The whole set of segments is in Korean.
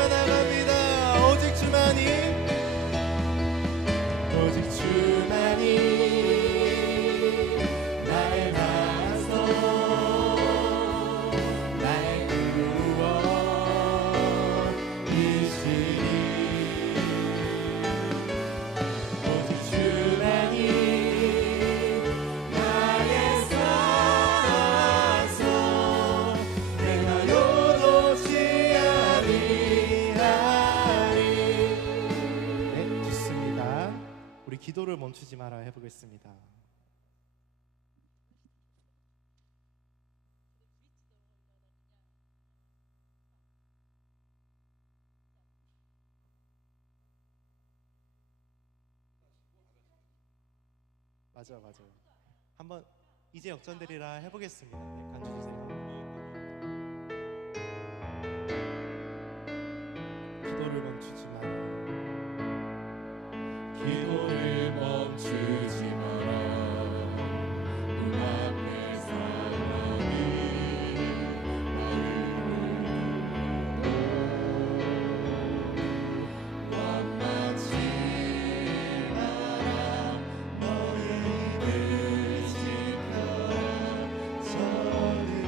찬양하며 나갑니다. 오직 주만이, 오직 주만이 나의 반석, 나의 구원이시니. 오직 주만이 나의 산소, 내가 요동치 아니하리. 네, 좋습니다. 우리 기도를 멈추지 마라 해보겠습니다. 맞아요. 한번 이제 역전되리라 해보겠습니다. 네, 간주주세요. 기도를 멈추지 마라. 기도를 멈추지 마라. 눈앞에 사랑이 나를 원망치 마라. 너의 입을 지켜라. 저는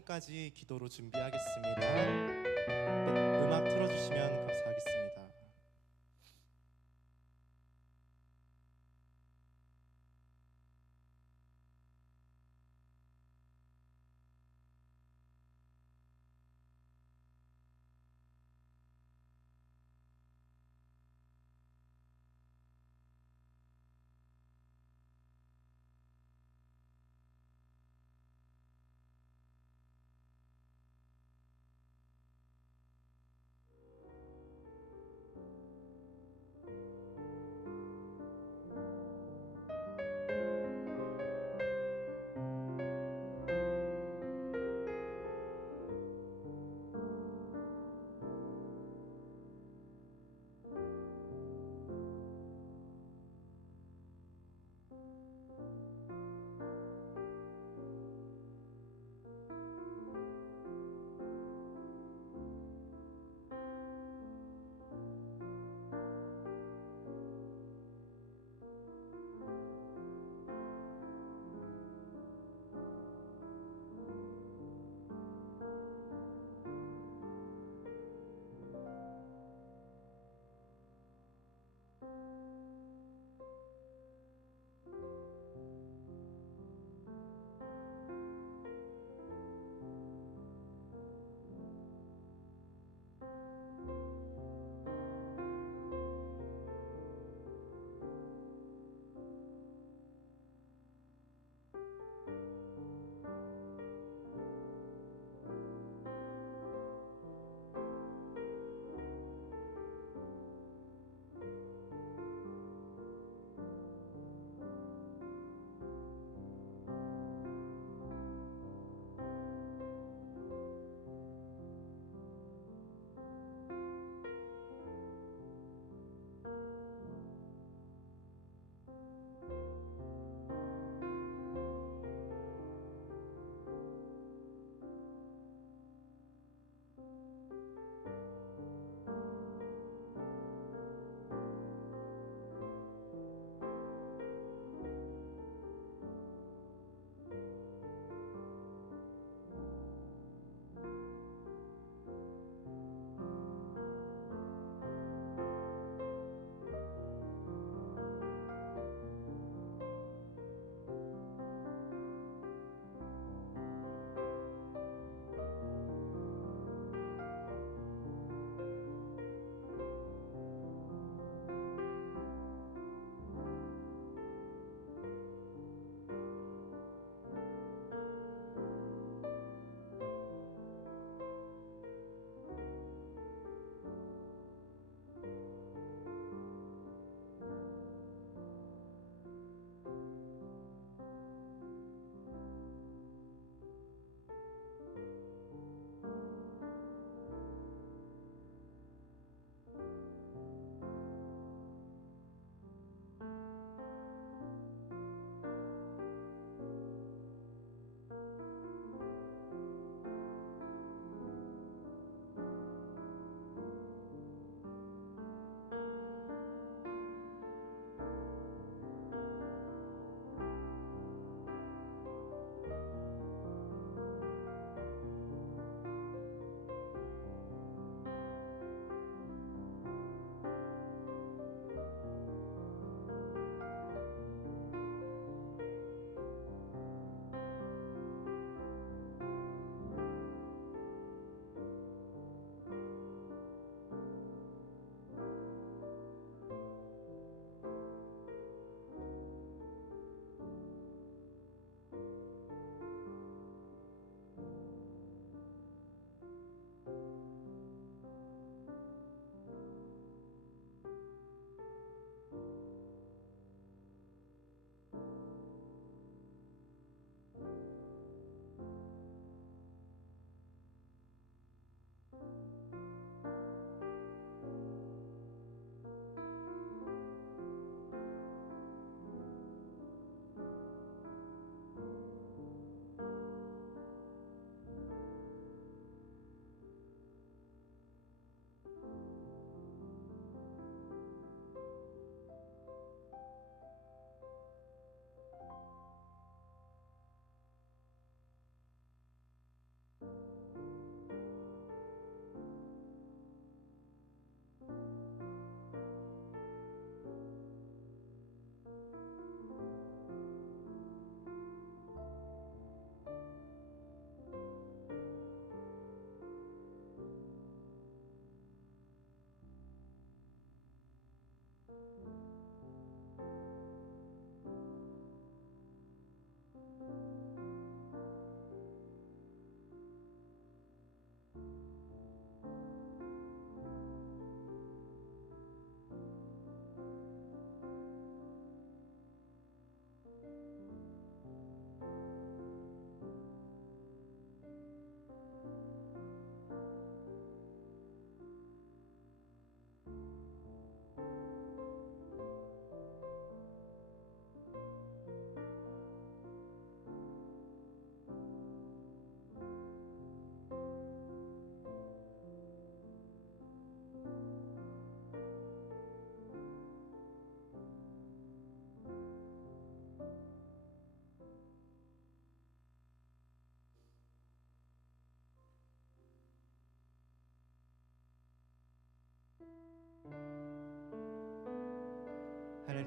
5분까지 기도로 준비하겠습니다. 네, 음악 틀어주시면 감사하겠습니다.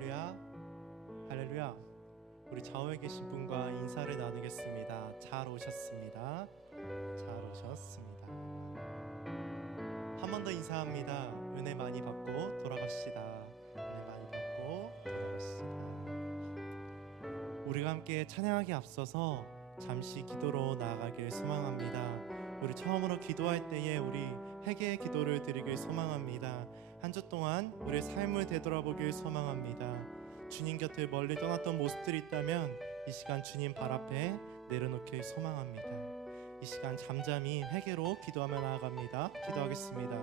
할렐루야, 할렐루야. 우리 좌우에 계신 분과 인사를 나누겠습니다. 잘 오셨습니다. 잘 오셨습니다. 한 번 더 인사합니다. 은혜 많이 받고 돌아갑시다. 은혜 많이 받고 돌아갑시다. 우리가 함께 찬양하기 앞서서 잠시 기도로 나아가길 소망합니다. 우리 처음으로 기도할 때에 우리 회개의 기도를 드리길 소망합니다. 한 주 동안 우리의 삶을 되돌아보길 소망합니다. 주님 곁을 멀리 떠났던 모습들이 있다면 이 시간 주님 발 앞에 내려놓길 소망합니다. 이 시간 잠잠히 회개로 기도하며 나아갑니다. 기도하겠습니다.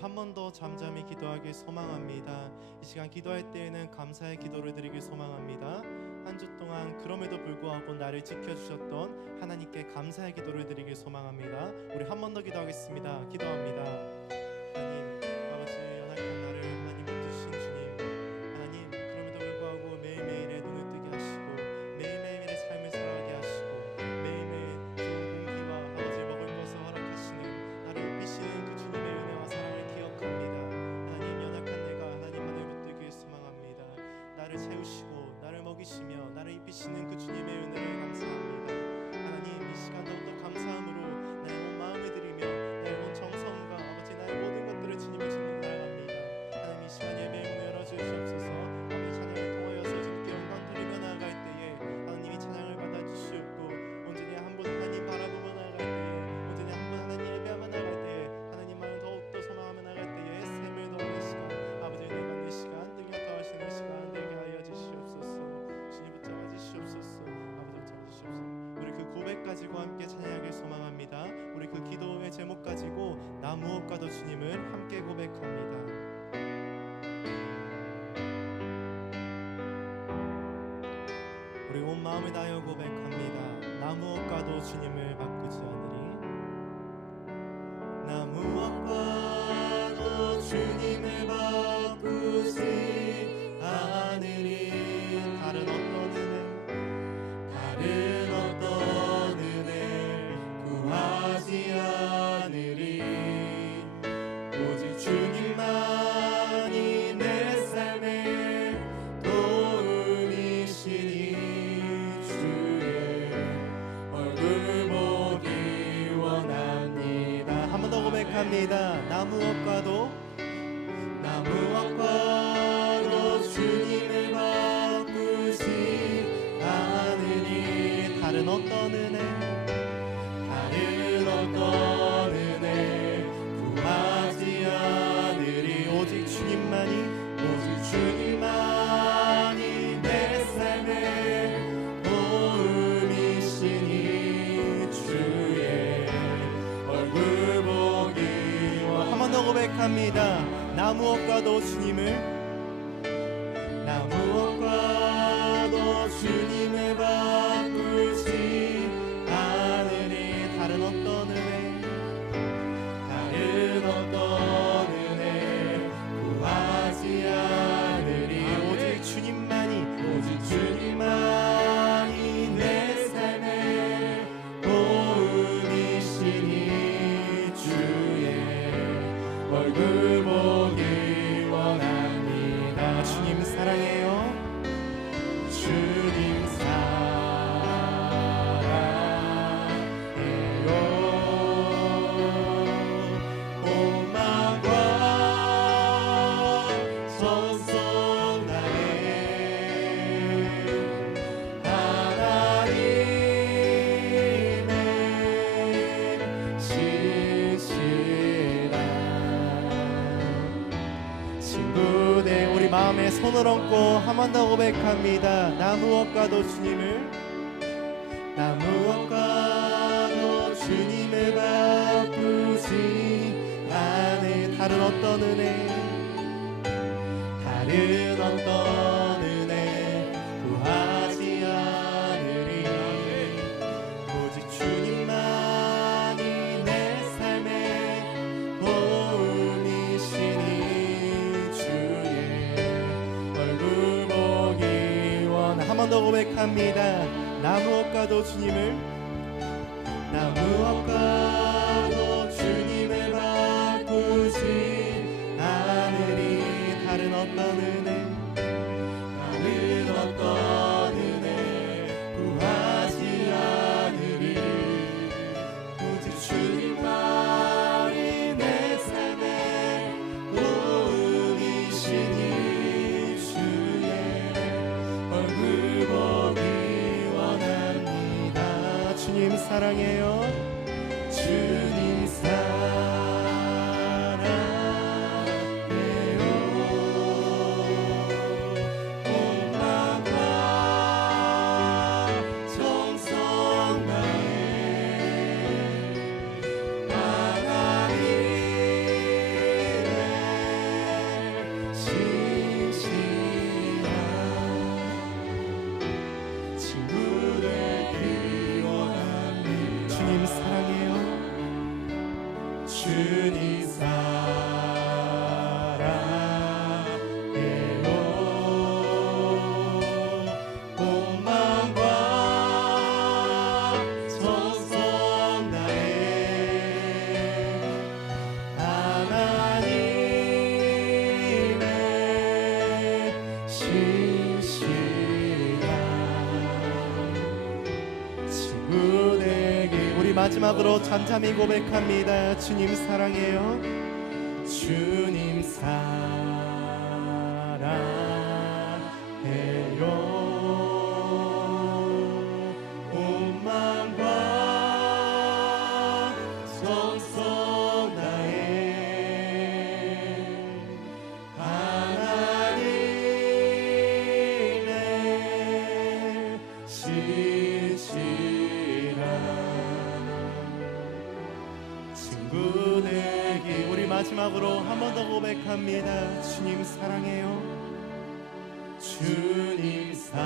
한 번 더 잠잠히 기도하길 소망합니다. 이 시간 기도할 때에는 감사의 기도를 드리길 소망합니다. 한 주 동안 그럼에도 불구하고 나를 지켜주셨던 하나님께 감사의 기도를 드리길 소망합니다. 우리 한 번 더 기도하겠습니다. 기도합니다. 하나님 아버지, 연약한 나를 하나님 붙드신 주님, 하나님 그럼에도 불구하고 매일매일의 눈을 뜨게 하시고 매일매일의 삶을 살아가게 하시고 매일매일 좋은 공기와 아버지 먹을 것을 허락하시는 나를 입히시는 그 주님의 은혜와 사랑을 기억합니다. 하나님 연약한 내가 하나님만을 붙들길 소망합니다. 나를 채우시고 나를 먹이시며 나를 입히시는 그 주님의 은혜를 감사합니다. 하나님 이 시간 더욱더 감사함으로 나의 온 마음을 드리며 나의 온 정성과 아버지 나의 모든 것들을 주님의 주님 나아갑니다. 하나님 이 시간 예배의 문을 열어주시옵소서. 아버지 찬양을 통하여서 주님께 영광 돌리며 나아갈 때에 하나님이 찬양을 받아주시옵고 온전히 한 분 하나님 바라보며 나아갈 때에 온전히 한 분 하나님 예배하며 나아갈 때에 하나님만을 더욱더 소망하며 나아갈 때에 샘을 더하는 시간 아버지 은혜 받는 시간 능력 더하시는 시간 되게 하여 주시옵소서. 주님 붙잡아 주시옵소서. 아버지 붙잡아 주시옵소서. 우리 그 고백 가지고 함께 찬양하길 소망합니다. 우리 그 기도의 제목 가지고 나 무엇과도 주님을 함께 고백합니다. 우리 온 마음을 다하여 고백합니다. 나 무엇과도 주님을 바꾸지 않으리. 나 무엇과도 주님을 바꾸지 않으리. 다른 어떤 은혜 구하지 않으리. 오직 주님만이 내 삶의 도움이시니 주의 얼굴 보기 원합니다. 한 번 더 고백합니다. 나 무엇과도 주님을 바꾸지 않으니. 다른 어떤 은혜 구하지 않으리. 오직 주님만이 내 삶의 도움이시니 주의 얼굴 보기 원. 한 번 더 고백합니다. 나 무엇과도 주님을 바꾸지 않으리. 다른 어떤 은혜 구하지 않으리. 오직 주님만이 내 삶의 도움이시니 주의 얼굴 보기 원합니다. 주님 사랑해요. 주님 사랑해요. 온 마음과 정성 다해 하나님의 신실한 마음에 손을 얹고 한 번 더 고백합니다. 나 무엇과도 주님을, 나 무엇과도 주님을 바꾸지 않을. 다른 어떤 은혜, 다른 어떤 은혜 구하지 않으리. 오직 주님만이 내 삶의 도움이시니 주의 얼굴 보기 원하. 한 번 더 고백합니다. 나 무엇과도 주님을, 나 무엇과도 주님을 바꾸지 않으리. 다른 어떤 은혜, 다른 어떤 은혜 구하지 않으리. 오직 주님만이 내 삶의 도움이시니 주의 얼굴 보기 원합니다. 주님 사랑해요. 주님 사랑해요. 온 마음과 정성 다해 하나님의 신실한 친구 되기 원합니다. 주님 사랑해요. 주님 사랑해요. 온 마음과 정성 다해 하나님의 신실한 친구 되기. 우리 마지막으로 잠잠히 고백합니다. 주님 사랑해요. 주님 사랑해요. 온 마음과 정성 다해 하나님의 신실한 친구 되기. 우리 마지막으로 한 번 더 고백합니다. 주님 사랑해요. 주님 사랑해요.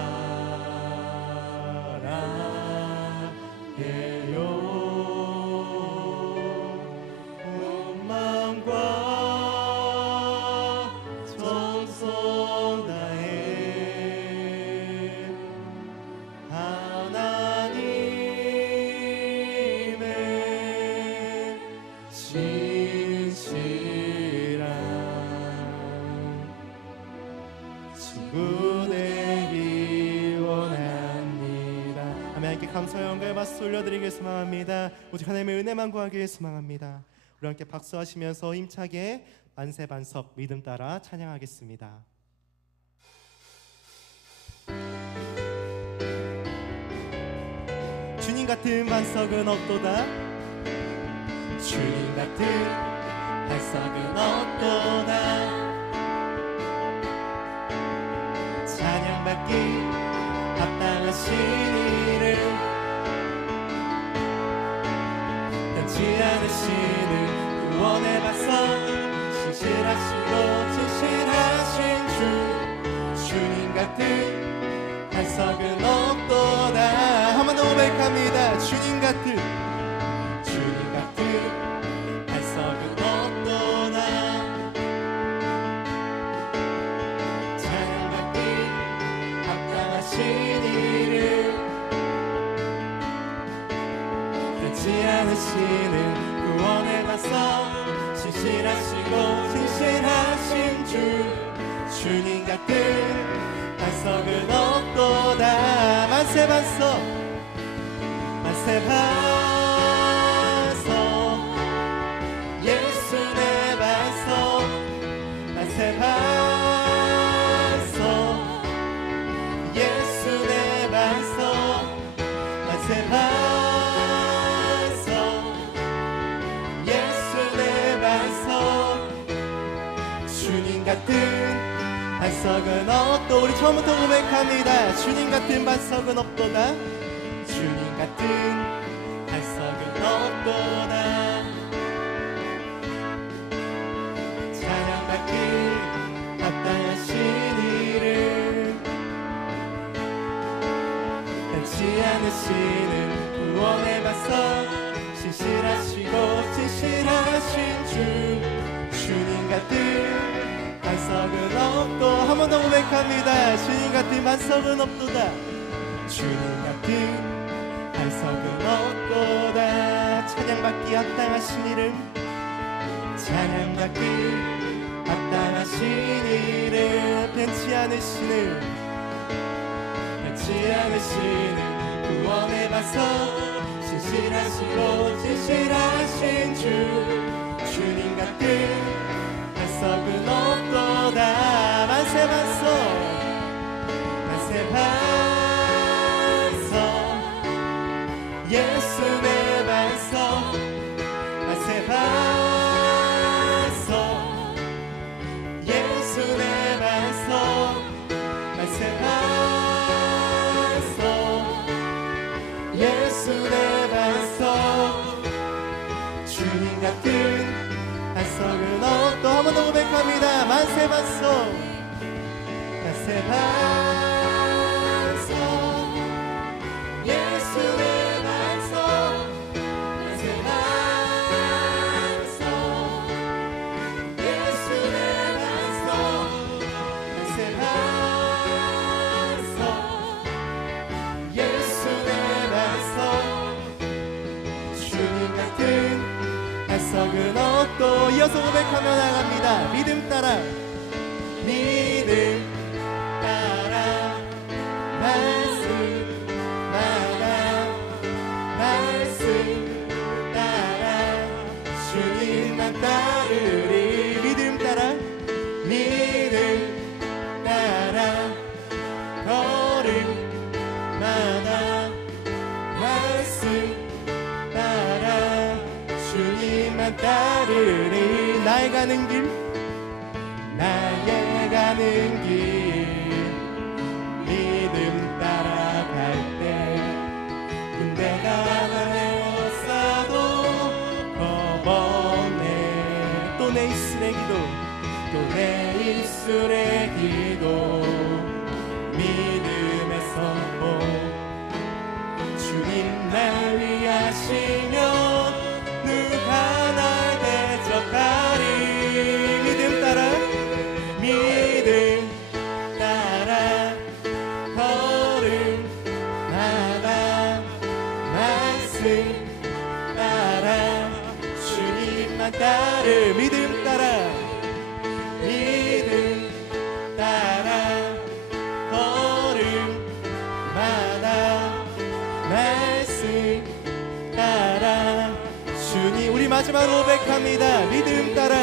온 마음과 정성 다해 하나님의 신실한 친구 되기 원합니다. 하나님께 감사와 영광의 박수 올려드리길 소망합니다. 오직 하나님의 은혜만 구하길 소망합니다. 우리 함께 박수하시면서 힘차게 만세 반석 믿음 따라 찬양하겠습니다. 주님 같은 반석은 없도다. 주님 같은 반석은 없도다. 찬양받기 합당하신 이를 변치 않으시는 구원의 반석 신실하시고 진실하신 주. 주님 같은 반석은 없도다. 한 번 더 고백합니다. 주님 같은 반석은 없도다. 찬양받기 합당하신 이를 변치 않으시는 구원의 반석 신실하시고 진실하신 주. 주님 같은 반석은 없도다. 만세 반석 만세 반석 예수 내 반석 만세 반석 예수 내 반석 만세 반석 예수 내 반석 주님 같은 반석은 없도. 우리 처음부터 고백합니다. 주님 같은 반석은 없도다. 주님 같은 반석은 없도다. 찬양받기 합당하신 이름, 변치 않으시는 구원의 반석, 신실하시고 진실하신 주, 주님 같은 반석은 없도. 한 번 더 고백합니다. 주님 같은 반석은 없도다. 주님 같은 반석은 없도다. 찬양받기 합당하신 이름, 찬양받기 합당하신 이름, 변치 않으시는 구원의 반석, 신실하시고 진실하신 주, 주님 같은 반석은 없도다. 만세 반석, 만세 반석, 예수 내 반석, 만세 반석, 예수 내 반석, 만세 반석, 예수 내 반석, 주님 같은 반석은 없도. 한 번 더 고백합니다. 만세 반석, 만세 반석, 예수 내 반석, 만세 반석, 예수 내 반석, 만세 반석, 예수 내 반석, 주님 같은 반석은 없도. 이어서 고백하며 나갑니다. 믿음 따라, 믿음 따라, 말씀마다, 말씀 따라, 주님만 따르리. 믿음 따라, 믿음 따라, 걸음마다, 말씀 따라, 주님만 따르리. 나의 가는 길, 나의 가는 길, 믿음 따라갈 때 군대가 나에워싸도 겁없네. 또 내 입술의 기도, 또 내 입술의 기도, 믿음의 선포, 주님 날 위하시면 누가 날 대적하리. 믿음 따라, 믿음 따라, 걸음마다, 말씀 따라, 주님만 따르. 믿음 따라, 믿음 따라, 걸음마다, 말씀 따라, 주님. 우리 마지막으로 고백합니다. 믿음 따라,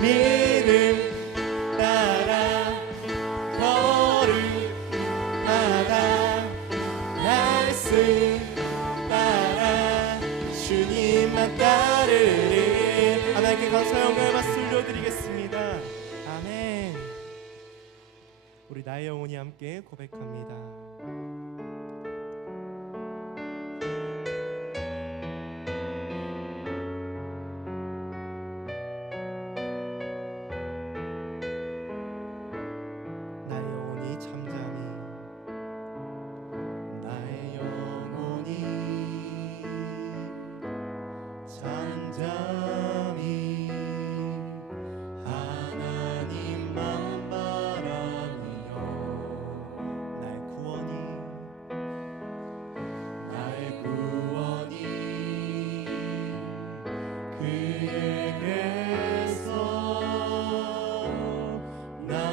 믿음 따라, 걸음마다, 말씀 따라, 주님만 따르리. 하나님께 감사 영광 말씀 올려드리겠습니다. 아멘. 우리 나의 영혼이 함께 고백합니다. 잠잠히 하나님만 바라며 나의 구원이 그에게서 나는도다.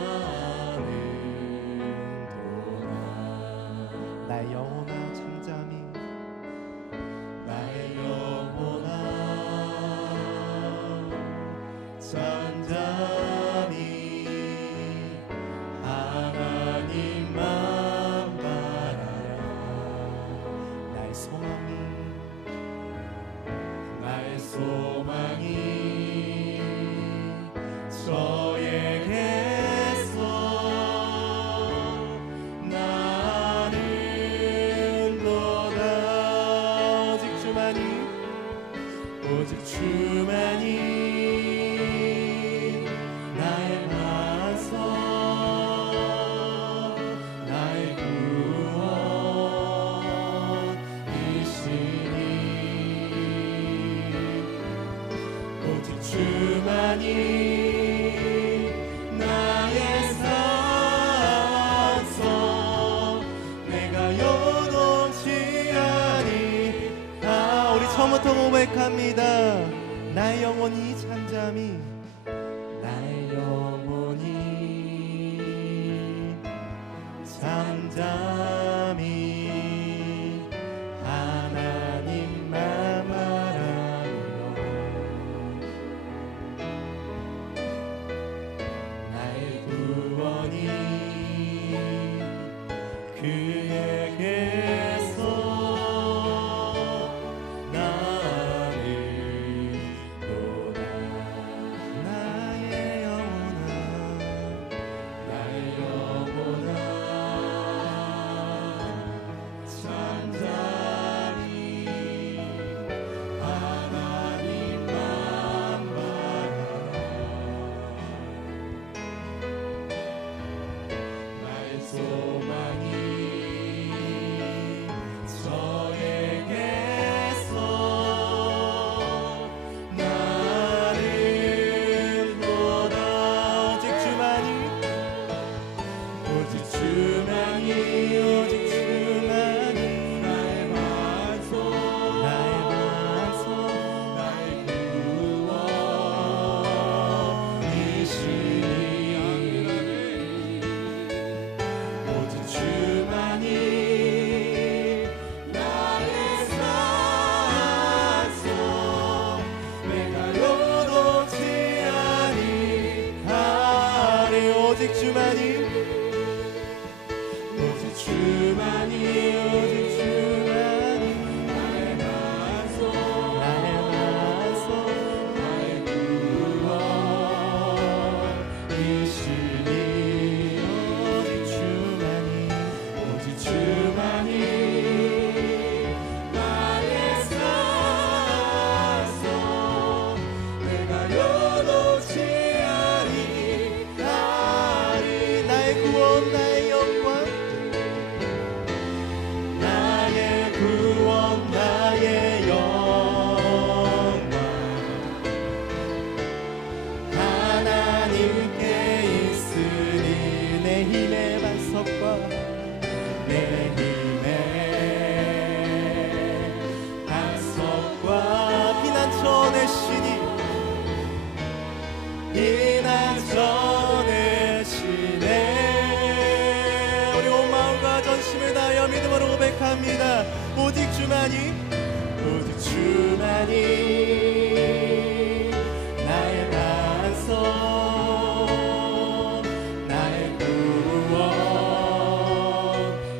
나의 영혼아 잠잠히, 나의 영혼아 잠잠히 하나님만 바라라. 나의 소망이, 나의 소망이 오직 주만이 나의 산소 내가 요동치 아니. 우리 처음부터 고백합니다. 나의 영혼이 잠잠히 나의 영혼이 잠잠히 하나님만 바라며 나의 구원이 그에게서 나를 도다. 나의 영혼아 나의 영혼아 잠잠히 하나님만 바라라. 나의 소망이 저에게서 나를 보다. 오직 주만이 오직 주만이 오직 주만이 나의 반석 나의 반석 나의 구원이시니 오직 주만이 나의 산소 내가 요동치 아니하리. 오직 주만이 오직 주만이 오직 주만이 나의 반석 나의 반석 나의 구원이시니 오직 주만이 오직 주만이 나의 산소 내가 요동치 아니하리. 나의 구원 나의 영광 나의 구원 나의 영광 하나님께 있으니 내 힘의 반석과 내 힘의 반석과 피난처의 신이 피난처의 시내. 우리 온 마음과 전심을 다하여 믿음으로 고백합니다. 오직 주만이 오직 주만이 나의 반석 나의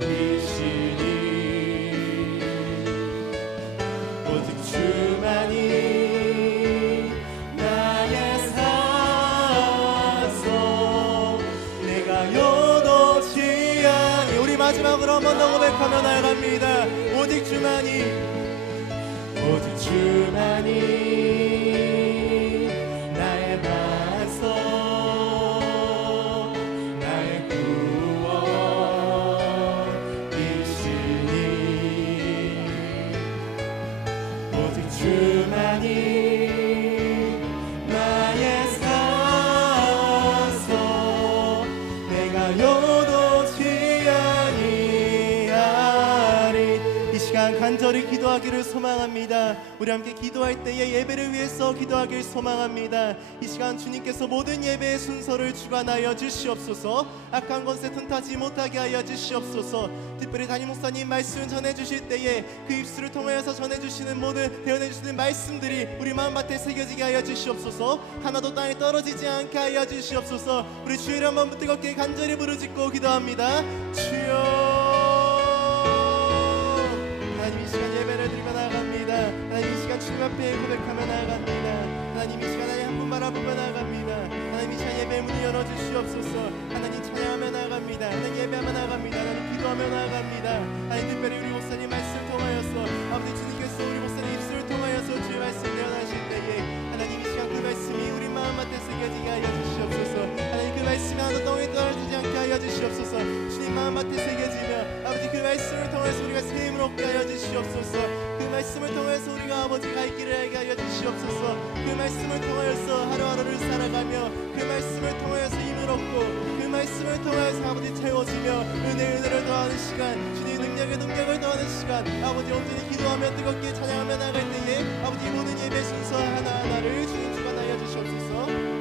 구원이시니 오직 주만이 나의 산소 내가 요동치 아니. 우리 마지막으로 한 번 더 고백하며 나아갑니다. 오직 주만이 오직 주만이 나의 반석 나의 구원이시니 오직 주만이 나의 산소 내가 요동치 아니하리. 이 시간 간절히 기도하기를 소망합니다. 우리 함께 기도할 때에 예배를 위해서 기도하길 소망합니다. 이 시간 주님께서 모든 예배의 순서를 주관하여 주시옵소서. 악한 것에 틈타지 못하게 하여 주시옵소서. 특별히 담임 목사님 말씀 전해주실 때에 그 입술을 통하여서 전해주시는 모든 대언해주시는 말씀들이 우리 마음밭에 새겨지게 하여 주시옵소서. 하나도 땅에 떨어지지 않게 하여 주시옵소서. 우리 주의를 한번 뜨겁게 간절히 부르짖고 기도합니다. 주여, 하나님 이 시간 예배를 드리며 나아갑니다. 하나님 이 시간 주님 앞에 고백하며 나아갑니다. 하나님 이 시간 하나님 한 분 바라보며 나아갑니다. 하나님 이 시간 예배의 문을 열어주시옵소서. 하나님 찬양하며 나아갑니다. 하나님 예배하며 나아갑니다. 하나님 기도하며 나아갑니다. 하나님 특별히 우리 목사님 말씀을 통하여서 아버지 주님께서 우리 목사님 입술을 통하여서 주의 말씀 내어나실 때에 하나님 이 시간 그 말씀이 우리 마음밭에 새겨지게 하여 주시옵소서. 하나님 그 말씀이 하나도 땅에 떨어지지 않게 하여 주시옵소서. 주님 마음밭에 새겨지며 아버지 그 말씀을 통해서 우리가 새 힘을 얻게 하여 주시옵소서. 그 말씀을 통해서 우리가 아버지 갈 길을 알게 하여 주시옵소서. 그 말씀을 통하여 아버지 온전히 기도하며 뜨겁게 찬양하며 나갈 때에 아버지 모든 예배 순서 하나하나를 주님 주관하여 주시옵소서.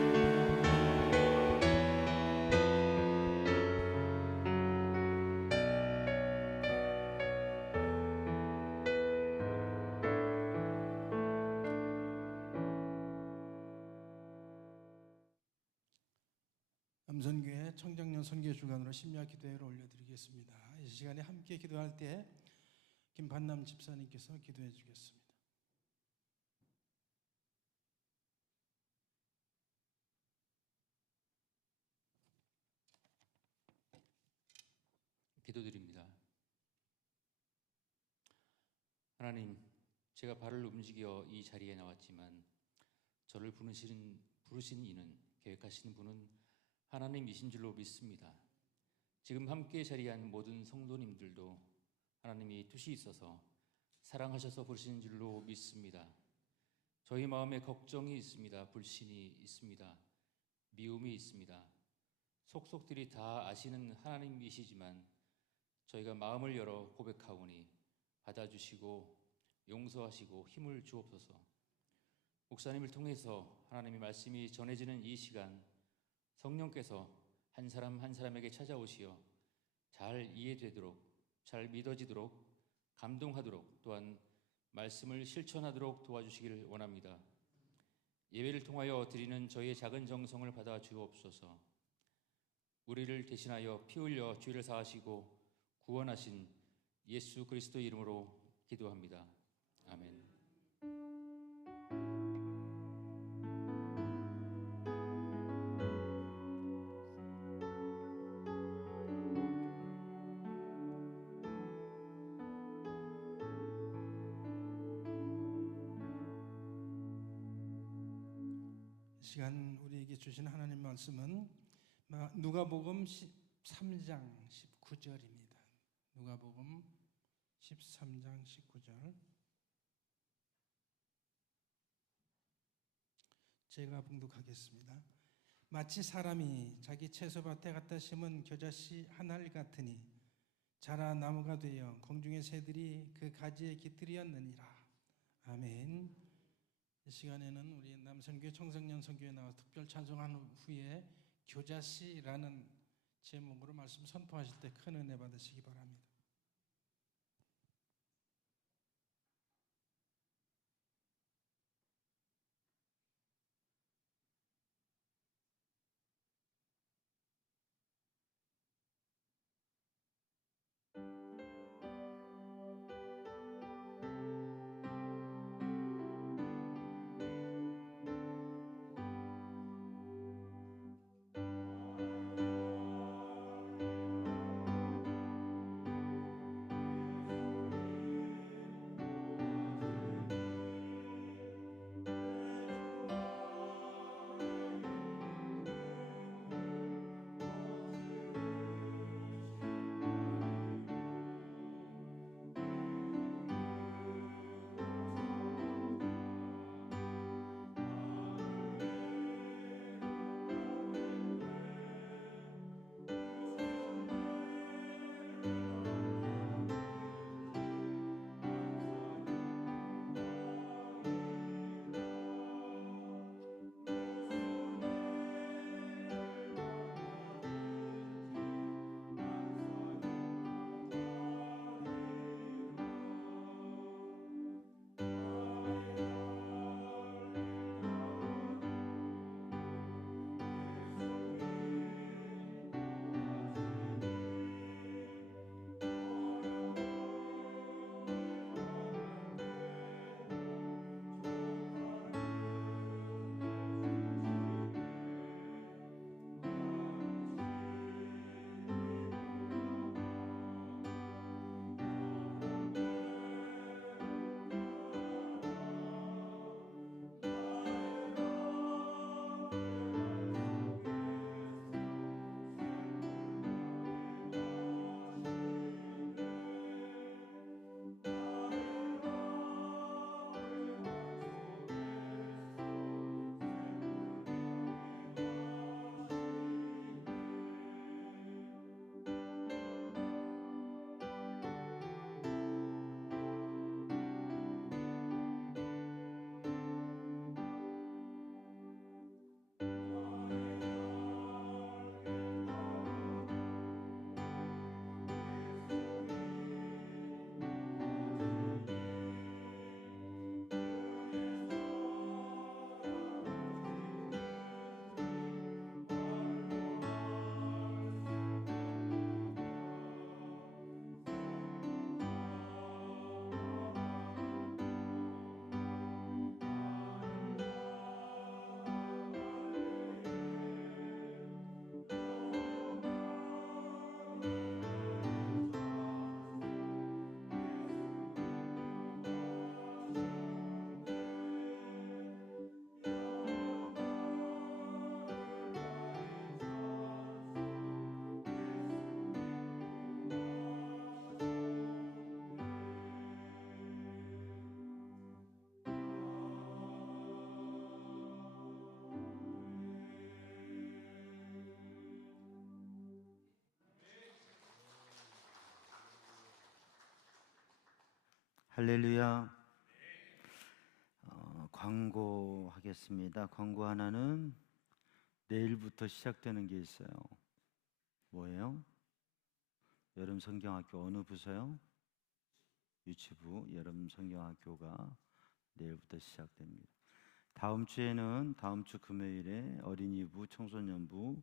남선교회 청정년 선교 주간으로 심야 기도회를 올려드리겠습니다. 이 시간에 함께 기도할 때 김반남 집사님께서 기도해 주겠습니다. 기도드립니다. 하나님, 제가 발을 움직여 이 자리에 나왔지만 저를 부르신 이는, 계획하신 분은 하나님이신 줄로 믿습니다. 지금 함께 자리한 모든 성도님들도 하나님이 뜻이 있어서 사랑하셔서 부르신 줄로 믿습니다. 저희 마음에 걱정이 있습니다. 불신이 있습니다. 미움이 있습니다. 속속들이 다 아시는 하나님이시지만 저희가 마음을 열어 고백하오니 받아주시고 용서하시고 힘을 주옵소서. 목사님을 통해서 하나님의 말씀이 전해지는 이 시간, 성령께서 한 사람 한 사람에게 찾아오시어 잘 이해되도록, 잘 믿어지도록, 감동하도록, 또한 말씀을 실천하도록 도와주시기를 원합니다. 예배를 통하여 드리는 저희의 작은 정성을 받아 주옵소서. 우리를 대신하여 피 흘려 죄를 사하시고 구원하신 예수 그리스도 이름으로 기도합니다. 아멘. 이 시간 우리에게 주신 하나님 말씀은 누가복음 13장 19절입니다. 누가복음 13장 19절. 제가 봉독하겠습니다. 마치 사람이 자기 채소밭에 갖다 심은 겨자씨 한 알 같으니 자라 나무가 되어 공중의 새들이 그 가지에 깃들이었느니라. 아멘. 이 시간에는 우리 남선교회 청성년 선교에 나와 특별 찬송한 후에 겨자씨라는 제목으로 말씀 선포하실 때 큰 은혜 받으시기 바랍니다. 할렐루야. 광고하겠습니다. 광고 하나는 내일부터 시작되는 게 있어요. 뭐예요? 여름 성경학교 어느 부서요? 유치부 여름 성경학교가 내일부터 시작됩니다. 다음 주에는 다음 주 금요일에 어린이부, 청소년부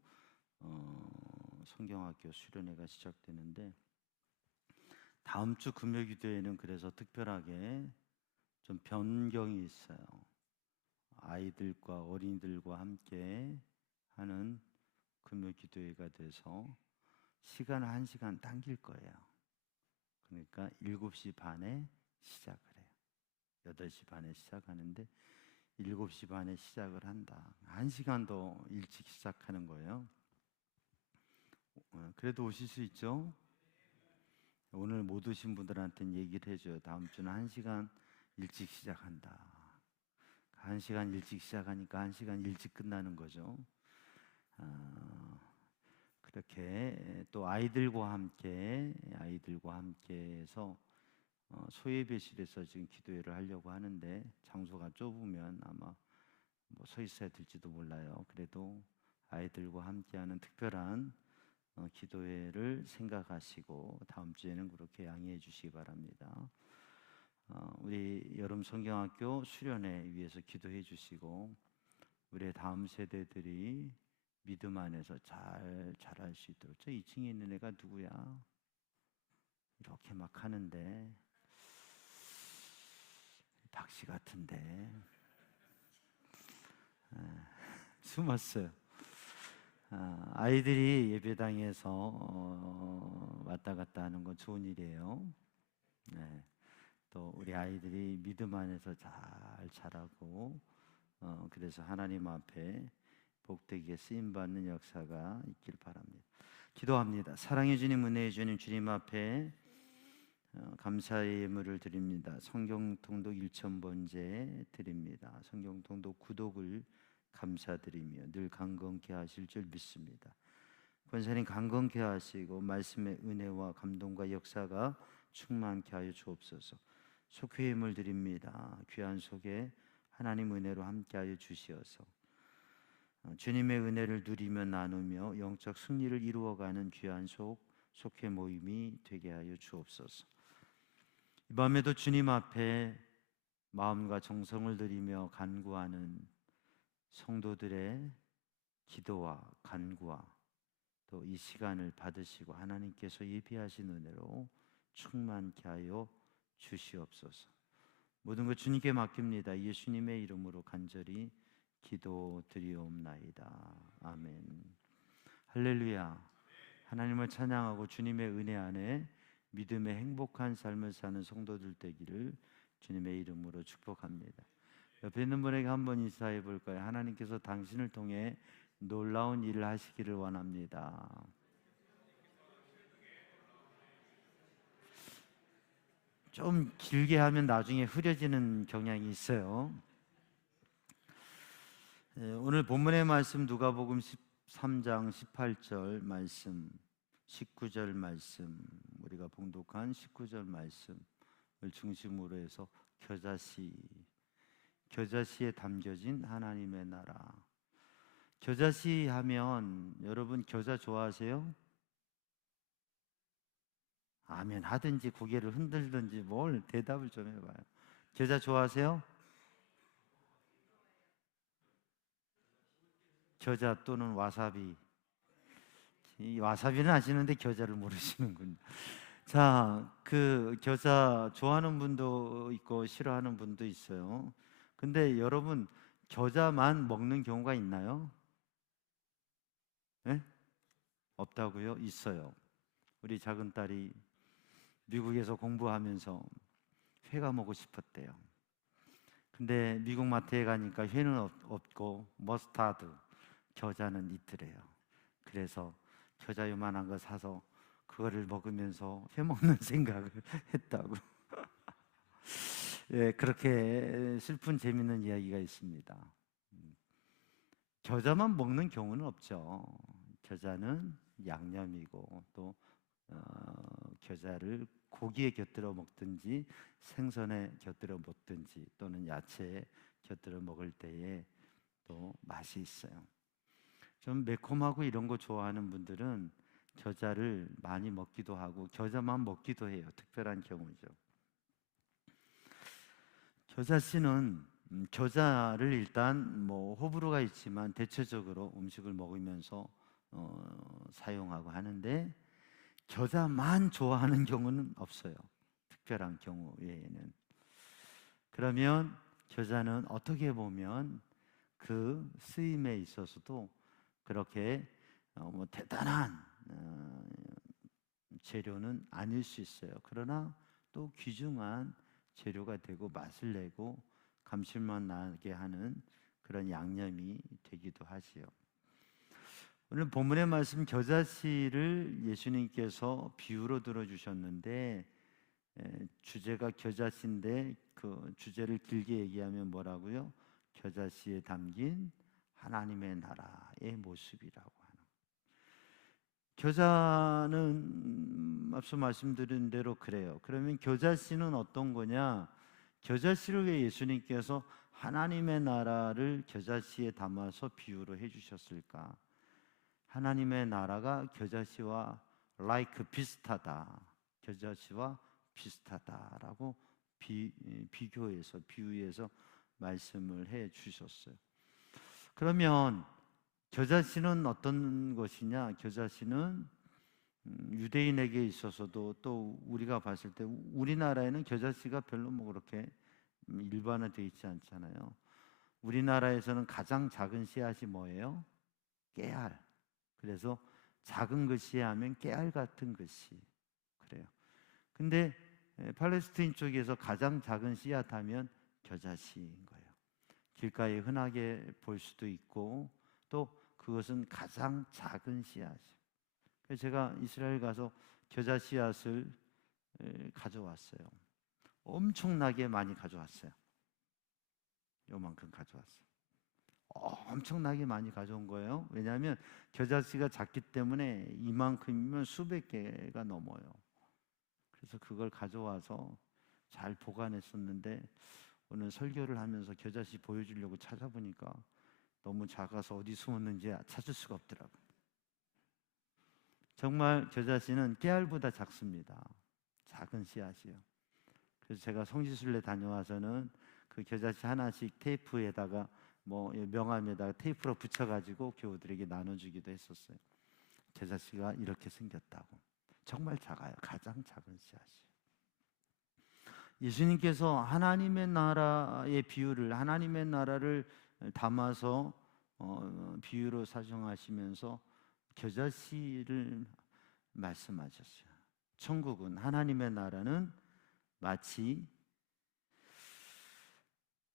성경학교 수련회가 시작되는데 다음 주 금요 기도회는 그래서 특별하게 좀 변경이 있어요. 아이들과 어린이들과 함께 하는 금요 기도회가 돼서 시간을 1시간 당길 거예요. 그러니까 7시 반에 시작을 해요. 8시 반에 시작하는데 7시 반에 시작을 한다. 1시간 더 일찍 시작하는 거예요. 그래도 오실 수 있죠? 오늘 못 오신 분들한테는 얘기를 해줘요. 다음 주는 1시간 일찍 시작한다. 1시간 일찍 시작하니까 1시간 일찍 끝나는 거죠. 그렇게 또 아이들과 함께 해서 소예배실에서 지금 기도회를 하려고 하는데 장소가 좁으면 아마 뭐 서 있어야 될지도 몰라요. 그래도 아이들과 함께하는 특별한 기도회를 생각하시고 다음 주에는 그렇게 양해해 주시기 바랍니다. 우리 여름 성경학교 수련회 위해서 기도해 주시고 우리의 다음 세대들이 믿음 안에서 잘 자랄 수 있도록. 저 2층에 있는 애가 누구야? 이렇게 막 하는데 박씨 같은데 숨었어요. 아이들이 예배당에서 왔다 갔다 하는 건 좋은 일이에요. 네. 또 우리 아이들이 믿음 안에서 잘 자라고 그래서 하나님 앞에 복되게 쓰임받는 역사가 있길 바랍니다. 기도합니다. 사랑해 주님, 은혜해 주님, 주님 앞에 감사의 예물을 드립니다. 성경 통독 1000번째 드립니다. 성경 통독 구독을 감사드리며 늘 강건케 하실 줄 믿습니다. 권사님 강건케 하시고 말씀의 은혜와 감동과 역사가 충만케 하여 주옵소서. 속회의 예물 드립니다. 귀한 속에 하나님 은혜로 함께하여 주시어서 주님의 은혜를 누리며 나누며 영적 승리를 이루어가는 귀한 속회 모임이 되게 하여 주옵소서. 이 밤에도 주님 앞에 마음과 정성을 들이며 간구하는 성도들의 기도와 간구와 또 이 시간을 받으시고 하나님께서 예비하신 은혜로 충만케 하여 주시옵소서. 모든 것 주님께 맡깁니다. 예수님의 이름으로 간절히 기도드리옵나이다. 아멘. 할렐루야. 하나님을 찬양하고 주님의 은혜 안에 믿음의 행복한 삶을 사는 성도들 되기를 주님의 이름으로 축복합니다. 옆에 있는 분에게 한번 인사해 볼까요? 하나님께서 당신을 통해 놀라운 일을 하시기를 원합니다. 좀 길게 하면 나중에 흐려지는 경향이 있어요. 오늘 본문의 말씀 누가복음 13장 18절 말씀, 19절 말씀, 우리가 봉독한 19절 말씀을 중심으로 해서 겨자씨에 담겨진 하나님의 나라. 겨자씨 하면 여러분 겨자 좋아하세요? 아멘 하든지 고개를 흔들든지 뭘 대답을 좀 해봐요. 겨자 좋아하세요? 겨자 또는 와사비. 이 와사비는 아시는데 겨자를 모르시는군요. 자, 그 겨자 좋아하는 분도 있고 싫어하는 분도 있어요. 근데 여러분 겨자만 먹는 경우가 있나요? 네? 없다고요? 있어요. 우리 작은 딸이 미국에서 공부하면서 회가 먹고 싶었대요. 근데 미국 마트에 가니까 회는 없고 머스타드, 겨자는 있더래요. 그래서 겨자 요만한 거 사서 그거를 먹으면서 회 먹는 생각을 했다고. 예, 그렇게 슬픈 재미있는 이야기가 있습니다. 겨자만 먹는 경우는 없죠. 겨자는 양념이고 또 겨자를 고기에 곁들여 먹든지 생선에 곁들여 먹든지 또는 야채에 곁들여 먹을 때에 또 맛이 있어요. 좀 매콤하고 이런 거 좋아하는 분들은 겨자를 많이 먹기도 하고 겨자만 먹기도 해요. 특별한 경우죠. 겨자씨는 겨자를 일단 뭐 호불호가 있지만 대체적으로 음식을 먹으면서 사용하고 하는데 겨자만 좋아하는 경우는 없어요. 특별한 경우 외에는. 그러면 겨자는 어떻게 보면 그 쓰임에 있어서도 그렇게 뭐 대단한 재료는 아닐 수 있어요. 그러나 또 귀중한 재료가 되고 맛을 내고 감칠맛 나게 하는 그런 양념이 되기도 하지요. 오늘 본문의 말씀 겨자씨를 예수님께서 비유로 들어주셨는데 주제가 겨자씨인데 그 주제를 길게 얘기하면 뭐라고요? 겨자씨에 담긴 하나님의 나라의 모습이라고 하는. 겨자는 앞서 말씀드린 대로 그래요. 그러면 겨자씨는 어떤 거냐? 겨자씨를 왜 예수님께서 하나님의 나라를 겨자씨에 담아서 비유로 해주셨을까? 하나님의 나라가 겨자씨와 비슷하다. 겨자씨와 비슷하다라고 비교해서 비유해서 말씀을 해 주셨어요. 그러면 겨자씨는 어떤 것이냐? 겨자씨는 유대인에게 있어서도 또 우리가 봤을 때 우리나라에는 겨자씨가 별로 뭐 그렇게 일반화되어 있지 않잖아요. 우리나라에서는 가장 작은 씨앗이 뭐예요? 깨알. 그래서 작은 것이 하면 깨알 같은 것이 그래요. 근데 팔레스타인 쪽에서 가장 작은 씨앗 하면 겨자씨인 거예요. 길가에 흔하게 볼 수도 있고 또 그것은 가장 작은 씨앗이에요. 그래서 제가 이스라엘 가서 겨자 씨앗을 가져왔어요. 엄청나게 많이 가져왔어요. 요만큼 가져왔어요. 엄청나게 많이 가져온 거예요. 왜냐하면 겨자씨가 작기 때문에 이만큼이면 수백 개가 넘어요. 그래서 그걸 가져와서 잘 보관했었는데 오늘 설교를 하면서 겨자씨 보여주려고 찾아보니까 너무 작아서 어디 숨었는지 찾을 수가 없더라고요. 정말 겨자씨는 깨알보다 작습니다. 작은 씨앗이요. 그래서 제가 성지순례 다녀와서는 그 겨자씨 하나씩 테이프에다가 뭐 명함에다가 테이프로 붙여가지고 교우들에게 나눠주기도 했었어요. 겨자씨가 이렇게 생겼다고. 정말 작아요. 가장 작은 씨앗이에요. 예수님께서 하나님의 나라의 비유를 하나님의 나라를 담아서 비유로 사용하시면서 겨자씨를 말씀하셨어요. 천국은 하나님의 나라는 마치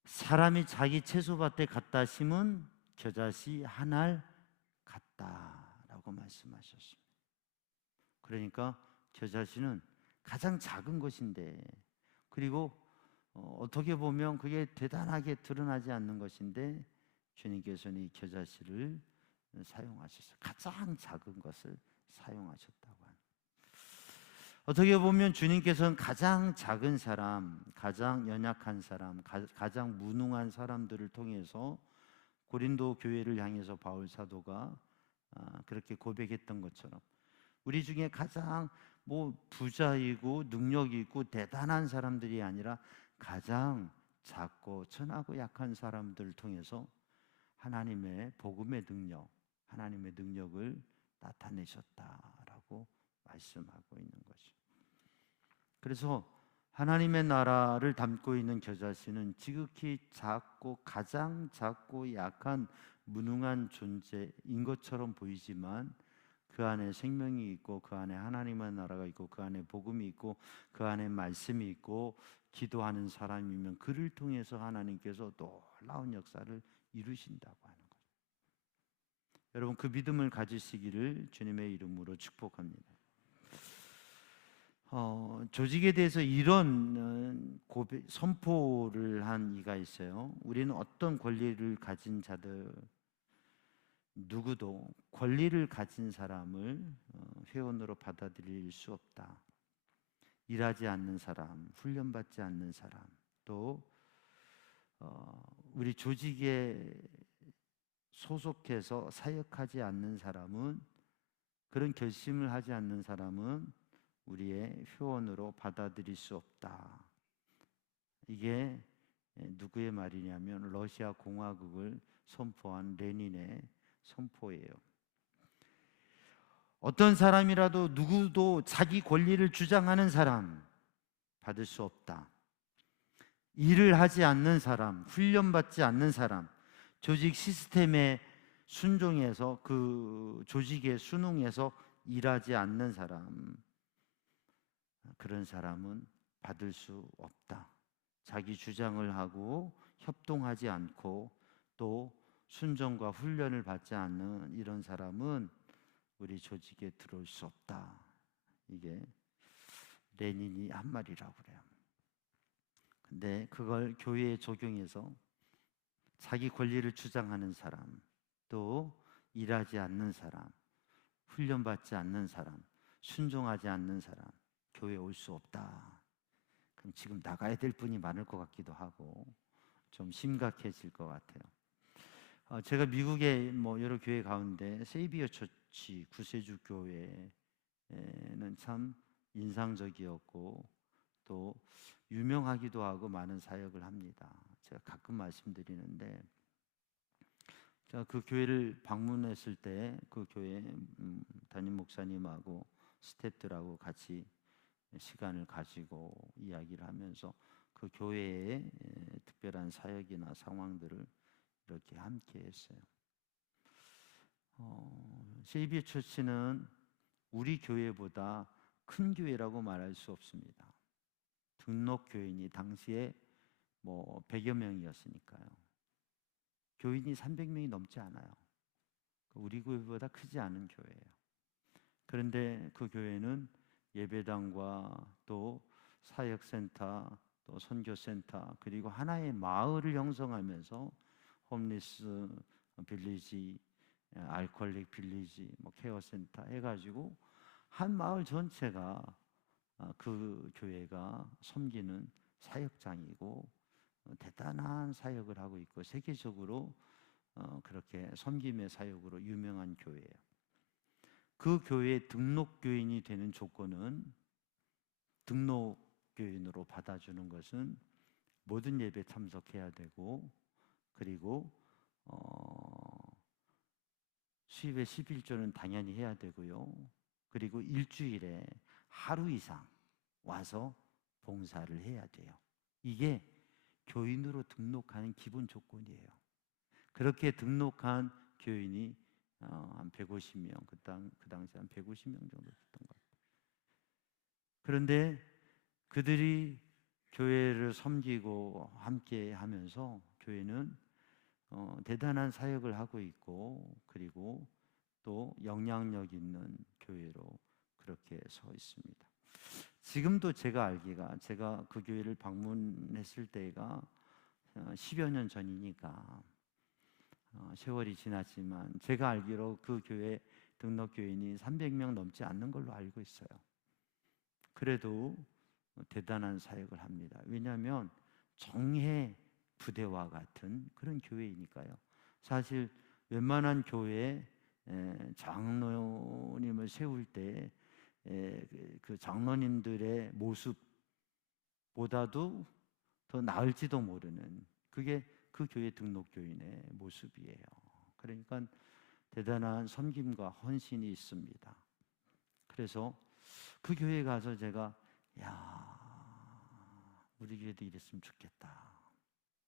사람이 자기 채소밭에 갖다 심은 겨자씨 한 알 같다라고 말씀하셨습니다. 그러니까 겨자씨는 가장 작은 것인데 그리고 어떻게 보면 그게 대단하게 드러나지 않는 것인데 주님께서는 이 겨자씨를 사용하셨어요. 가장 작은 것을 사용하셨다고 하는. 어떻게 보면 주님께서는 가장 작은 사람, 가장 연약한 사람, 가장 무능한 사람들을 통해서 고린도 교회를 향해서 바울 사도가 그렇게 고백했던 것처럼 우리 중에 가장 뭐 부자이고 능력이 있고 대단한 사람들이 아니라 가장 작고 천하고 약한 사람들을 통해서 하나님의 복음의 능력, 하나님의 능력을 나타내셨다라고 말씀하고 있는 거죠. 그래서 하나님의 나라를 담고 있는 겨자씨는 지극히 작고 가장 작고 약한 무능한 존재인 것처럼 보이지만 그 안에 생명이 있고 그 안에 하나님의 나라가 있고 그 안에 복음이 있고 그 안에 말씀이 있고 기도하는 사람이면 그를 통해서 하나님께서 놀라운 역사를 이루신다고 하는 거예요. 여러분 그 믿음을 가지시기를 주님의 이름으로 축복합니다. 조직에 대해서 이런 선포를 한 이가 있어요. 우리는 어떤 권리를 가진 자들 누구도 권리를 가진 사람을 회원으로 받아들일 수 없다. 일하지 않는 사람, 훈련받지 않는 사람, 또 우리 조직에 소속해서 사역하지 않는 사람은, 그런 결심을 하지 않는 사람은 우리의 회원으로 받아들일 수 없다. 이게 누구의 말이냐면 러시아 공화국을 선포한 레닌의 선포예요. 어떤 사람이라도, 누구도 자기 권리를 주장하는 사람 받을 수 없다. 일을 하지 않는 사람, 훈련받지 않는 사람, 조직 시스템에 순종해서 그 조직에 순응해서 일하지 않는 사람, 그런 사람은 받을 수 없다. 자기 주장을 하고 협동하지 않고 또 순종과 훈련을 받지 않는 이런 사람은 우리 조직에 들어올 수 없다. 이게 레닌이 한 말이라고 그래요. 근데 그걸 교회에 적용해서 자기 권리를 주장하는 사람, 또 일하지 않는 사람, 훈련받지 않는 사람, 순종하지 않는 사람, 교회에 올 수 없다. 그럼 지금 나가야 될 분이 많을 것 같기도 하고 좀 심각해질 것 같아요. 제가 미국의 여러 교회 가운데 세이비어 처치 구세주 교회는 참 인상적이었고 또 유명하기도 하고 많은 사역을 합니다. 제가 가끔 말씀드리는데, 제가 그 교회를 방문했을 때 그 교회 담임 목사님하고 스태프들하고 같이 시간을 가지고 이야기를 하면서 그 교회의 특별한 사역이나 상황들을 이렇게 함께 했어요. 세이비어 처치는 우리 교회보다 큰 교회라고 말할 수 없습니다. 등록 교인이 당시에 100여 명이었으니까요. 교인이 300명이 넘지 않아요. 우리 교회보다 크지 않은 교회예요. 그런데 그 교회는 예배당과 또 사역센터, 또 선교센터, 그리고 하나의 마을을 형성하면서 홈리스 빌리지, 알코올릭 빌리지, 케어센터 해가지고 한 마을 전체가 그 교회가 섬기는 사역장이고 대단한 사역을 하고 있고 세계적으로 그렇게 섬김의 사역으로 유명한 교회예요. 그 교회의 등록교인이 되는 조건은, 등록교인으로 받아주는 것은 모든 예배 참석해야 되고, 그리고 수입의 11조는 당연히 해야 되고요. 그리고 일주일에 하루 이상 와서 봉사를 해야 돼요. 이게 교인으로 등록하는 기본 조건이에요. 그렇게 등록한 교인이 한 150명, 그 당시 한 150명 정도 됐던 것 같아요. 그런데 그들이 교회를 섬기고 함께 하면서 교회는 대단한 사역을 하고 있고, 그리고 또 영향력 있는 교회로 그렇게 서 있습니다. 지금도 제가 알기가, 제가 그 교회를 방문했을 때가 10여 년 전이니까 세월이 지났지만 제가 알기로 그 교회 등록교인이 300명 넘지 않는 걸로 알고 있어요. 그래도 대단한 사역을 합니다. 왜냐하면 정예 부대와 같은 그런 교회이니까요. 사실 웬만한 교회에 장로님을 세울 때 그 장로님들의 모습보다도 더 나을지도 모르는, 그게 그 교회 등록교인의 모습이에요. 그러니까 대단한 섬김과 헌신이 있습니다. 그래서 그 교회에 가서 제가 우리 교회도 이랬으면 좋겠다,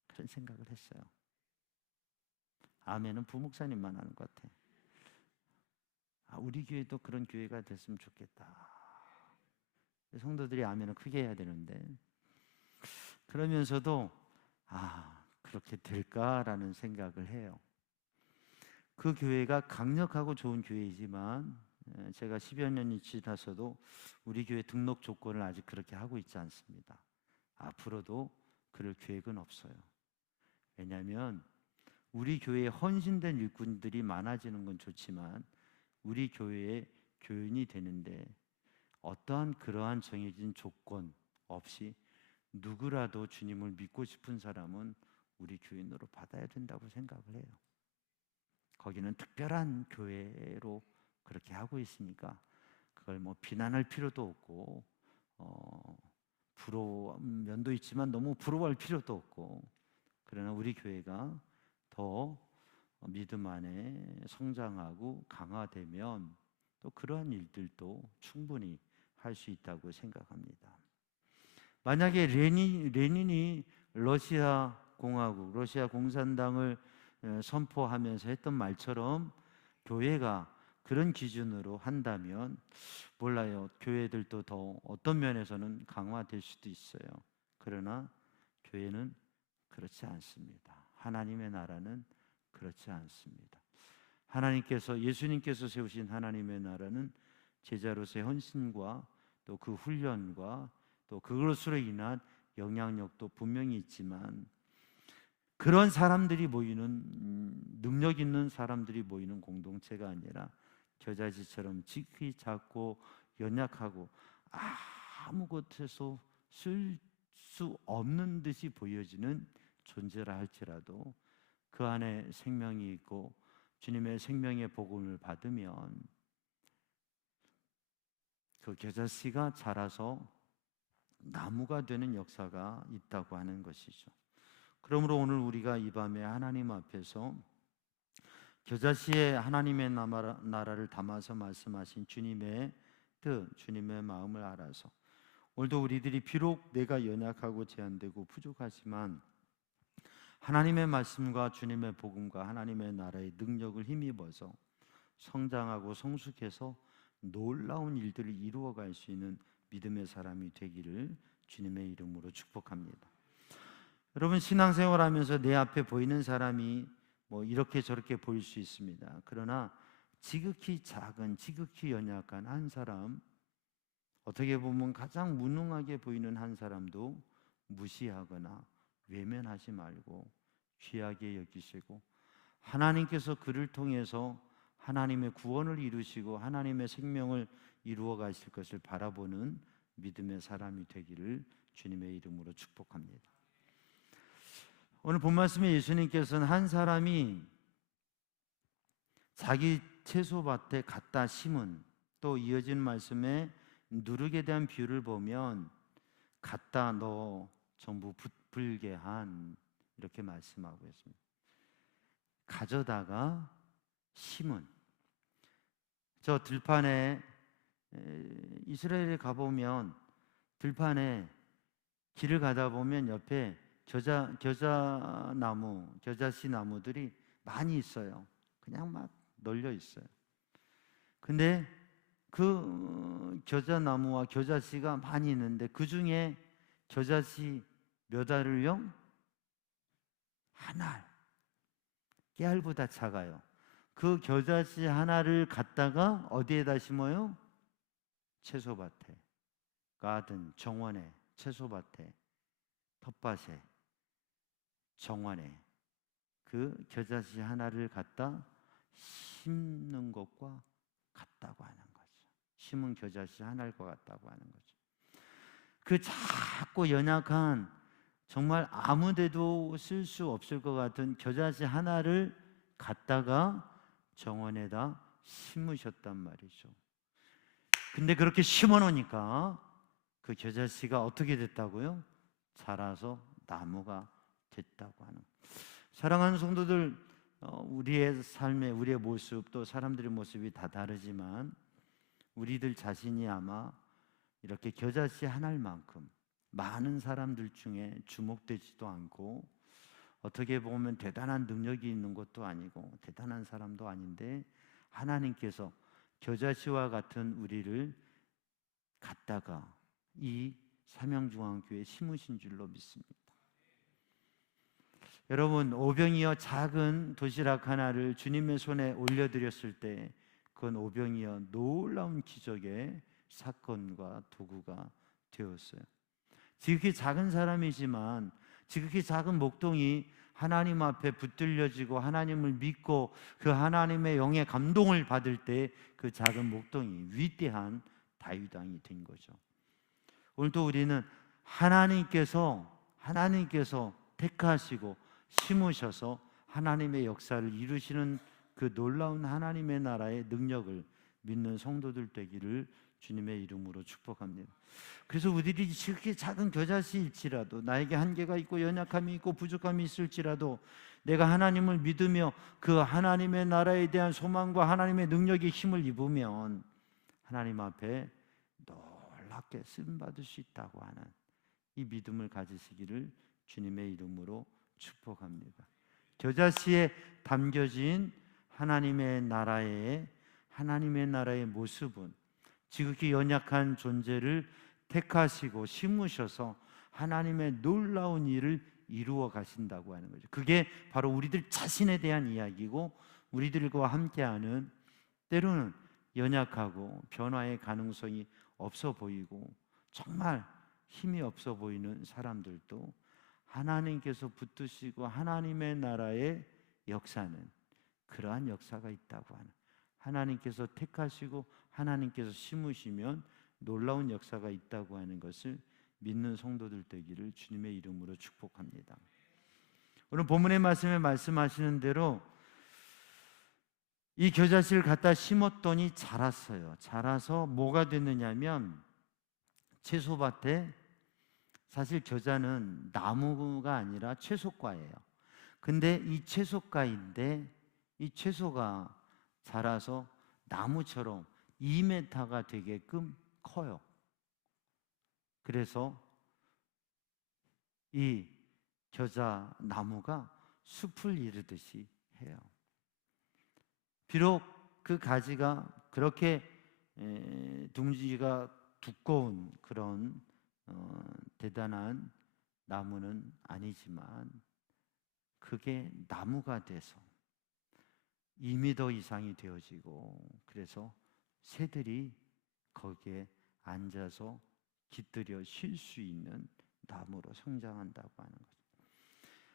그런 생각을 했어요. 아멘은 부목사님만 하는 것 같아. 우리 교회도 그런 교회가 됐으면 좋겠다. 성도들이 아멘을 크게 해야 되는데, 그러면서도 그렇게 될까라는 생각을 해요. 그 교회가 강력하고 좋은 교회이지만 제가 10여 년이 지나서도 우리 교회 등록 조건을 아직 그렇게 하고 있지 않습니다. 앞으로도 그럴 계획은 없어요. 왜냐하면 우리 교회에 헌신된 일꾼들이 많아지는 건 좋지만 우리 교회의 교인이 되는데 어떠한 그러한 정해진 조건 없이 누구라도 주님을 믿고 싶은 사람은 우리 교인으로 받아야 된다고 생각을 해요. 거기는 특별한 교회로 그렇게 하고 있으니까 그걸 뭐 비난할 필요도 없고 부러운 면도 있지만 너무 부러워할 필요도 없고, 그러나 우리 교회가 더 믿음 안에 성장하고 강화되면 또 그러한 일들도 충분히 할 수 있다고 생각합니다. 만약에 레닌이 러시아 공화국, 러시아 공산당을 선포하면서 했던 말처럼 교회가 그런 기준으로 한다면 몰라요. 교회들도 더 어떤 면에서는 강화될 수도 있어요. 그러나 교회는 그렇지 않습니다. 하나님의 나라는 그렇지 않습니다. 예수님께서 세우신 하나님의 나라는 제자로서의 헌신과 또 그 훈련과 또 그것으로 인한 영향력도 분명히 있지만, 그런 사람들이 모이는 능력 있는 사람들이 모이는 공동체가 아니라 겨자씨처럼 지극히 작고 연약하고 아무 곳에서 쓸 수 없는 듯이 보여지는 존재라 할지라도 그 안에 생명이 있고 주님의 생명의 복음을 받으면 그 겨자씨가 자라서 나무가 되는 역사가 있다고 하는 것이죠. 그러므로 오늘 우리가 이 밤에 하나님 앞에서 겨자씨에 하나님의 나라를 담아서 말씀하신 주님의 뜻, 주님의 마음을 알아서 오늘도 우리들이 비록 내가 연약하고 제한되고 부족하지만 하나님의 말씀과 주님의 복음과 하나님의 나라의 능력을 힘입어서 성장하고 성숙해서 놀라운 일들을 이루어갈 수 있는 믿음의 사람이 되기를 주님의 이름으로 축복합니다. 여러분, 신앙생활하면서 내 앞에 보이는 사람이 뭐 이렇게 저렇게 보일 수 있습니다. 그러나 지극히 작은, 지극히 연약한 한 사람, 어떻게 보면 가장 무능하게 보이는 한 사람도 무시하거나 외면하지 말고 귀하게 여기시고 하나님께서 그를 통해서 하나님의 구원을 이루시고 하나님의 생명을 이루어 가실 것을 바라보는 믿음의 사람이 되기를 주님의 이름으로 축복합니다. 오늘 본 말씀에 예수님께서는 한 사람이 자기 채소밭에 갖다 심은, 또 이어진 말씀에 누룩에 대한 비유를 보면 갖다 넣어 전부 부풀게 한, 이렇게 말씀하고 있습니다. 가져다가 심은. 저 들판에 이스라엘에 가보면 들판에 길을 가다 보면 옆에 겨자나무, 겨자씨 나무들이 많이 있어요. 그냥 막 널려 있어요. 근데 그 겨자나무와 겨자씨가 많이 있는데 그 중에 겨자씨 몇 알을요? 한 알. 깨알보다 작아요. 그 겨자씨 하나를 갖다가 어디에다 심어요? 채소밭에, 가든, 정원에, 채소밭에, 텃밭에, 정원에 그 겨자씨 하나를 갖다 심는 것과 같다고 하는 거죠. 심은 겨자씨 하나일 것 같다고 하는 거죠. 그 작고 연약한, 정말 아무데도 쓸 수 없을 것 같은 겨자씨 하나를 갖다가 정원에다 심으셨단 말이죠. 근데 그렇게 심어 놓으니까 그 겨자씨가 어떻게 됐다고요? 자라서 나무가 됐다고 하는. 사랑하는 성도들, 우리의 삶에 우리의 모습, 또 사람들의 모습이 다 다르지만 우리들 자신이 아마 이렇게 겨자씨 하나만큼 많은 사람들 중에 주목되지도 않고 어떻게 보면 대단한 능력이 있는 것도 아니고 대단한 사람도 아닌데 하나님께서 겨자씨와 같은 우리를 갖다가 이 삼양중앙교회에 심으신 줄로 믿습니다. 여러분, 오병이어 작은 도시락 하나를 주님의 손에 올려드렸을 때 그건 오병이어 놀라운 기적의 사건과 도구가 되었어요. 지극히 작은 사람이지만 지극히 작은 목동이 하나님 앞에 붙들려지고 하나님을 믿고 그 하나님의 영의 감동을 받을 때 그 작은 목동이 위대한 자유당이 된 거죠. 오늘도 우리는 하나님께서 택하시고 심으셔서 하나님의 역사를 이루시는 그 놀라운 하나님의 나라의 능력을 믿는 성도들 되기를 주님의 이름으로 축복합니다. 그래서 우리들이 지극히 작은 겨자씨일지라도, 나에게 한계가 있고 연약함이 있고 부족함이 있을지라도 내가 하나님을 믿으며 그 하나님의 나라에 대한 소망과 하나님의 능력의 힘을 입으면 하나님 앞에 놀랍게 쓰임받을 수 있다고 하는 이 믿음을 가지시기를 주님의 이름으로 축복합니다. 겨자씨에 담겨진 하나님의 나라의 모습은 지극히 연약한 존재를 택하시고 심으셔서 하나님의 놀라운 일을 이루어 가신다고 하는 거죠. 그게 바로 우리들 자신에 대한 이야기고, 우리들과 함께하는 때로는 연약하고 변화의 가능성이 없어 보이고 정말 힘이 없어 보이는 사람들도 하나님께서 붙드시고 하나님의 나라의 역사는 그러한 역사가 있다고 하는, 하나님께서 택하시고 하나님께서 심으시면 놀라운 역사가 있다고 하는 것을 믿는 성도들 되기를 주님의 이름으로 축복합니다. 오늘 본문의 말씀에 말씀하시는 대로 이 겨자씨를 갖다 심었더니 자랐어요. 자라서 뭐가 됐느냐면, 채소밭에, 사실 겨자는 나무가 아니라 채소과예요. 근데 이 채소과인데 이 채소가 자라서 나무처럼 2m가 되게끔 커요. 그래서 이 겨자 나무가 숲을 이루듯이 해요. 비록 그 가지가 그렇게 둥지가 두꺼운 그런 대단한 나무는 아니지만, 그게 나무가 돼서 2m 이상이 되어지고, 그래서 새들이 거기에 앉아서 깃들여 쉴 수 있는 나무로 성장한다고 하는 거죠.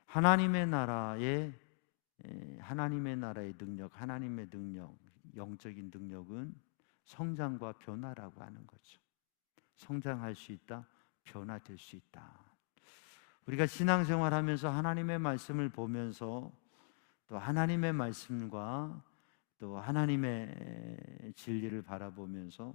하나님의 나라의 능력, 하나님의 능력, 영적인 능력은 성장과 변화라고 하는 거죠. 성장할 수 있다, 변화될 수 있다. 우리가 신앙생활하면서 하나님의 말씀을 보면서 또 하나님의 말씀과 또 하나님의 진리를 바라보면서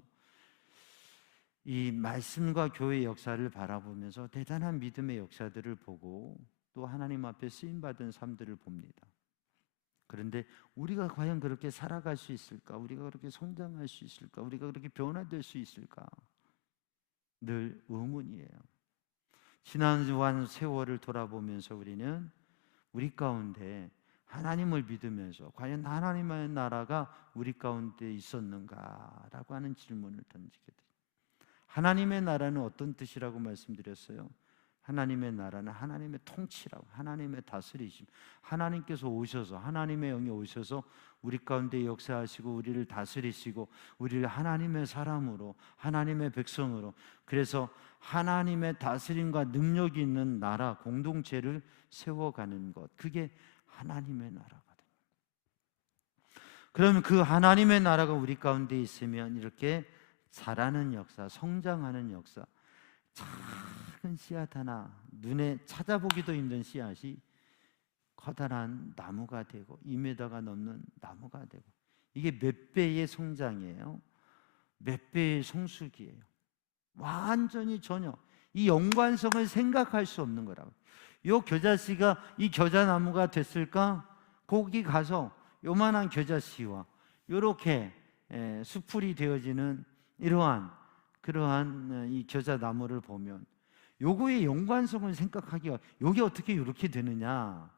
이 말씀과 교회의 역사를 바라보면서 대단한 믿음의 역사들을 보고 또 하나님 앞에 쓰임받은 삶들을 봅니다. 그런데 우리가 과연 그렇게 살아갈 수 있을까? 우리가 그렇게 성장할 수 있을까? 우리가 그렇게 변화될 수 있을까? 늘 의문이에요. 지난 세월을 돌아보면서 우리는 우리 가운데 하나님을 믿으면서 과연 하나님의 나라가 우리 가운데 있었는가라고 하는 질문을 던지게 돼요. 하나님의 나라는 어떤 뜻이라고 말씀드렸어요? 하나님의 나라는 하나님의 통치라고, 하나님의 다스리심, 하나님께서 오셔서, 하나님의 영이 오셔서 우리 가운데 역사하시고 우리를 다스리시고 우리를 하나님의 사람으로, 하나님의 백성으로, 그래서 하나님의 다스림과 능력이 있는 나라, 공동체를 세워가는 것, 그게 하나님의 나라거든요. 그러면 그 하나님의 나라가 우리 가운데 있으면 이렇게 자라는 역사, 성장하는 역사, 작은 씨앗 하나, 눈에 찾아보기도 힘든 씨앗이 커다란 나무가 되고 2m가 넘는 나무가 되고, 이게 몇 배의 성장이에요? 몇 배의 성숙이에요? 완전히 전혀 이 연관성을 생각할 수 없는 거라고. 요 겨자씨가 이 겨자나무가 됐을까? 거기 가서 요만한 겨자씨와 요렇게 수풀이 되어지는 그러한 이 겨자나무를 보면 요거의 연관성을 생각하기가, 요게 어떻게 이렇게 되느냐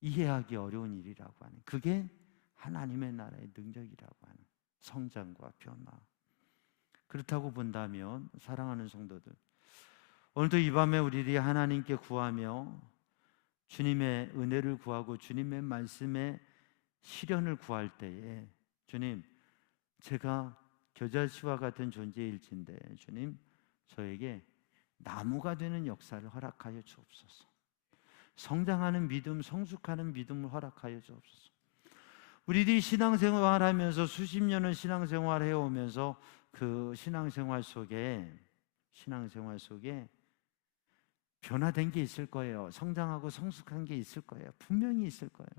이해하기 어려운 일이라고 하는, 그게 하나님의 나라의 능력이라고 하는 성장과 변화. 그렇다고 본다면 사랑하는 성도들, 오늘도 이 밤에 우리들이 하나님께 구하며 주님의 은혜를 구하고 주님의 말씀의 실현을 구할 때에, 주님, 제가 겨자씨와 같은 존재일진데 주님, 저에게 나무가 되는 역사를 허락하여 주옵소서. 성장하는 믿음, 성숙하는 믿음을 허락하여 주옵소서. 우리들이 신앙생활하면서 수십 년을 신앙생활 해오면서 그 신앙생활 속에 변화된 게 있을 거예요. 성장하고 성숙한 게 있을 거예요. 분명히 있을 거예요.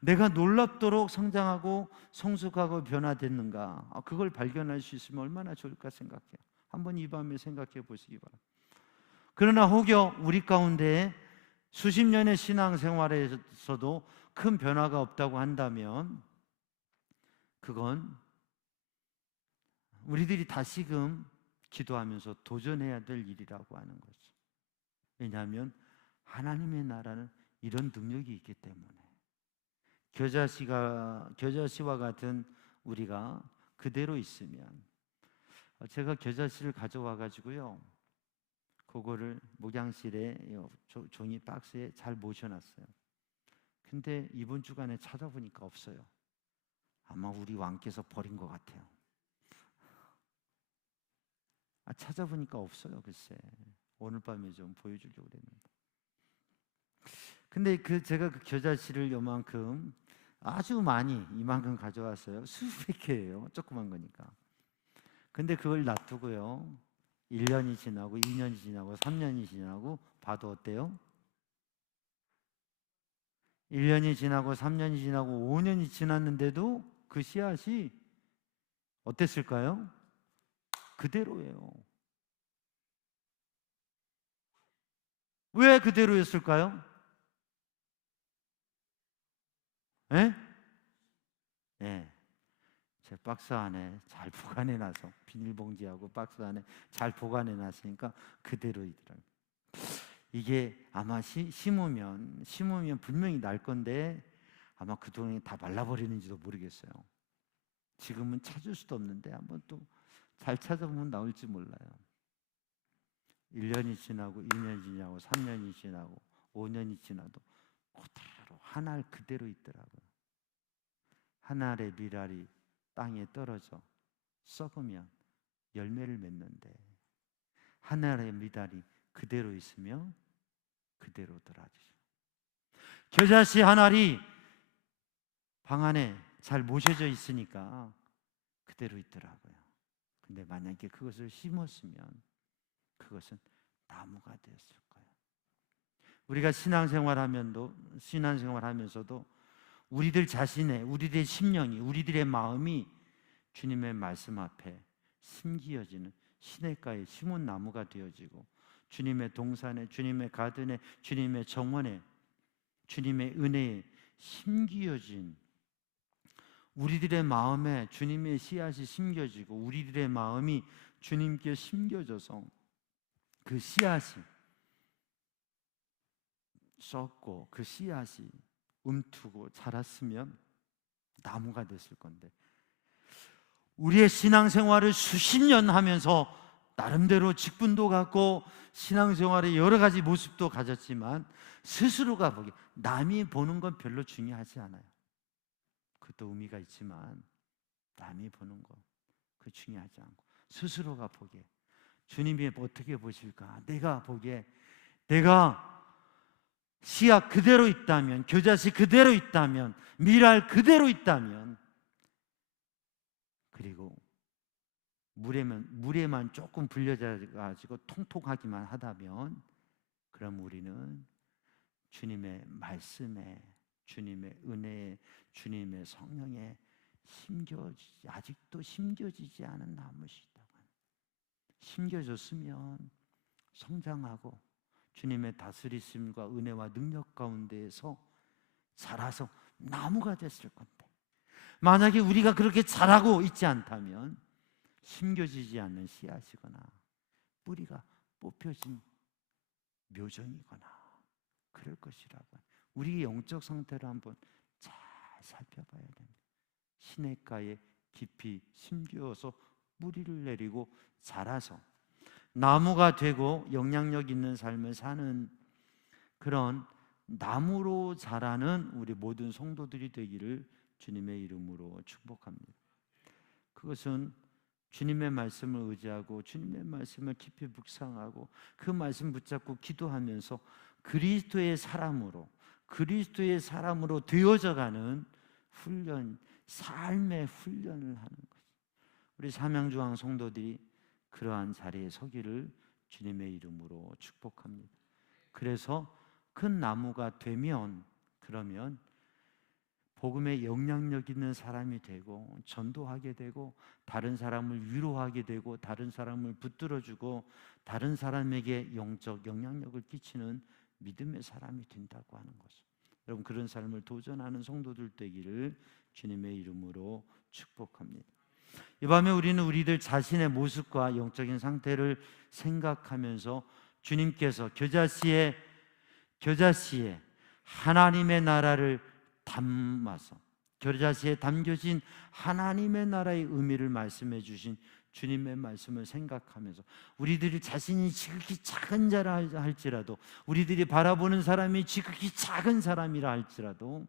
내가 놀랍도록 성장하고 성숙하고 변화됐는가, 그걸 발견할 수 있으면 얼마나 좋을까 생각해요. 한번 이 밤에 생각해 보시기 바랍니다. 그러나 혹여 우리 가운데 수십 년의 신앙생활에서도 큰 변화가 없다고 한다면 그건 우리들이 다시금 기도하면서 도전해야 될 일이라고 하는 거죠. 왜냐하면 하나님의 나라는 이런 능력이 있기 때문에. 겨자씨와 같은 우리가 그대로 있으면, 제가 겨자씨를 가져와 가지고요, 그거를 목양실에 종이 박스에 잘 모셔놨어요. 근데 이번 주간에 찾아보니까 없어요. 아마 우리 왕께서 버린 것 같아요. 찾아보니까 없어요. 글쎄, 오늘 밤에 좀 보여주려고 그랬는데. 근데 제가 그 겨자씨를 요만큼 아주 많이 이만큼 가져왔어요. 수백 개예요. 조그만 거니까. 근데 그걸 놔두고요, 1년이 지나고 2년이 지나고 3년이 지나고 봐도 어때요? 1년이 지나고 3년이 지나고 5년이 지났는데도 그 씨앗이 어땠을까요? 그대로예요. 왜 그대로였을까요? 예? 예. 제 박스 안에 잘 보관해 놔서, 비닐봉지하고 박스 안에 잘 보관해 놨으니까 그대로이더라고요. 이게 아마 심으면 분명히 날 건데 아마 그동안에 다 말라버리는지도 모르겠어요. 지금은 찾을 수도 없는데 한번 또 잘 찾아보면 나올지 몰라요. 1년이 지나고 2년이 지나고 3년이 지나고 5년이 지나도 그대로 한 알 그대로 있더라고요. 한 알의 밀알이 땅에 떨어져 썩으면 열매를 맺는데, 한 알의 밀알이 그대로 있으면 그대로 돌아지죠. 겨자씨 한 알이 방 안에 잘 모셔져 있으니까 그대로 있더라고요. 근데 만약에 그것을 심었으면 그것은 나무가 되었을 거예요. 우리가 신앙생활하면서도 우리들 자신의, 우리들의 심령이, 우리들의 마음이 주님의 말씀 앞에 심기어지는 시냇가에 심은 나무가 되어지고, 주님의 동산에, 주님의 가든에, 주님의 정원에, 주님의 은혜에 심기어진, 우리들의 마음에 주님의 씨앗이 심겨지고 우리들의 마음이 주님께 심겨져서 그 씨앗이 썩고 그 씨앗이 움트고 자랐으면 나무가 됐을 건데, 우리의 신앙생활을 수십 년 하면서 나름대로 직분도 갖고 신앙생활의 여러 가지 모습도 가졌지만 스스로가 보기, 남이 보는 건 별로 중요하지 않아요. 그것도 의미가 있지만 남이 보는 거 그 중요하지 않고 스스로가 보기에 주님이 어떻게 보실까? 내가 보기에 내가 씨앗 그대로 있다면, 겨자씨 그대로 있다면, 밀알 그대로 있다면, 그리고 물에만 조금 불려져가지고 통통하기만 하다면, 그럼 우리는 주님의 말씀에, 주님의 은혜에, 주님의 성령에 아직도 심겨지지 않은 나무시다고. 심겨졌으면 성장하고 주님의 다스리심과 은혜와 능력 가운데에서 자라서 나무가 됐을 건데, 만약에 우리가 그렇게 자라고 있지 않다면 심겨지지 않는 씨앗이거나 뿌리가 뽑혀진 묘정이거나 그럴 것이라고. 우리의 영적 상태를 한번 잘 살펴봐야 됩니다. 시냇가에 깊이 심겨서 뿌리를 내리고 자라서 나무가 되고 영향력 있는 삶을 사는 그런 나무로 자라는 우리 모든 성도들이 되기를 주님의 이름으로 축복합니다. 그것은 주님의 말씀을 의지하고 주님의 말씀을 깊이 묵상하고 그 말씀 붙잡고 기도하면서 그리스도의 사람으로 되어져가는 훈련, 삶의 훈련을 하는 거죠. 우리 삼양중앙 성도들이 그러한 자리에 서기를 주님의 이름으로 축복합니다. 그래서 큰 나무가 되면, 그러면 복음에 영향력 있는 사람이 되고 전도하게 되고 다른 사람을 위로하게 되고 다른 사람을 붙들어주고 다른 사람에게 영적 영향력을 끼치는 믿음의 사람이 된다고 하는 거죠. 여러분, 그런 삶을 도전하는 성도들 되기를 주님의 이름으로 축복합니다. 이 밤에 우리는 우리들 자신의 모습과 영적인 상태를 생각하면서 주님께서 겨자씨에 하나님의 나라를 담아서 겨자씨에 담겨진 하나님의 나라의 의미를 말씀해 주신 주님의 말씀을 생각하면서 우리들이 자신이 지극히 작은 자라 할지라도, 우리들이 바라보는 사람이 지극히 작은 사람이라 할지라도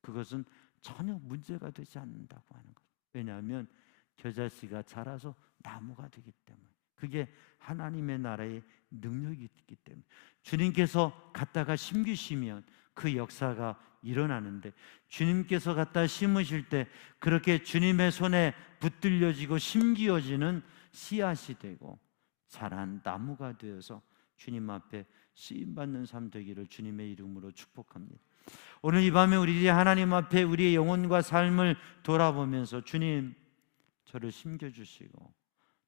그것은 전혀 문제가 되지 않는다고 하는 거예요. 왜냐하면 겨자씨가 자라서 나무가 되기 때문에, 그게 하나님의 나라의 능력이 있기 때문에 주님께서 갖다가 심기시면 그 역사가 일어나는데, 주님께서 갖다 심으실 때 그렇게 주님의 손에 붙들려지고 심기어지는 씨앗이 되고 자란 나무가 되어서 주님 앞에 쓰임받는 삶 되기를 주님의 이름으로 축복합니다. 오늘 이 밤에 우리들이 하나님 앞에 우리의 영혼과 삶을 돌아보면서 주님, 저를 심겨주시고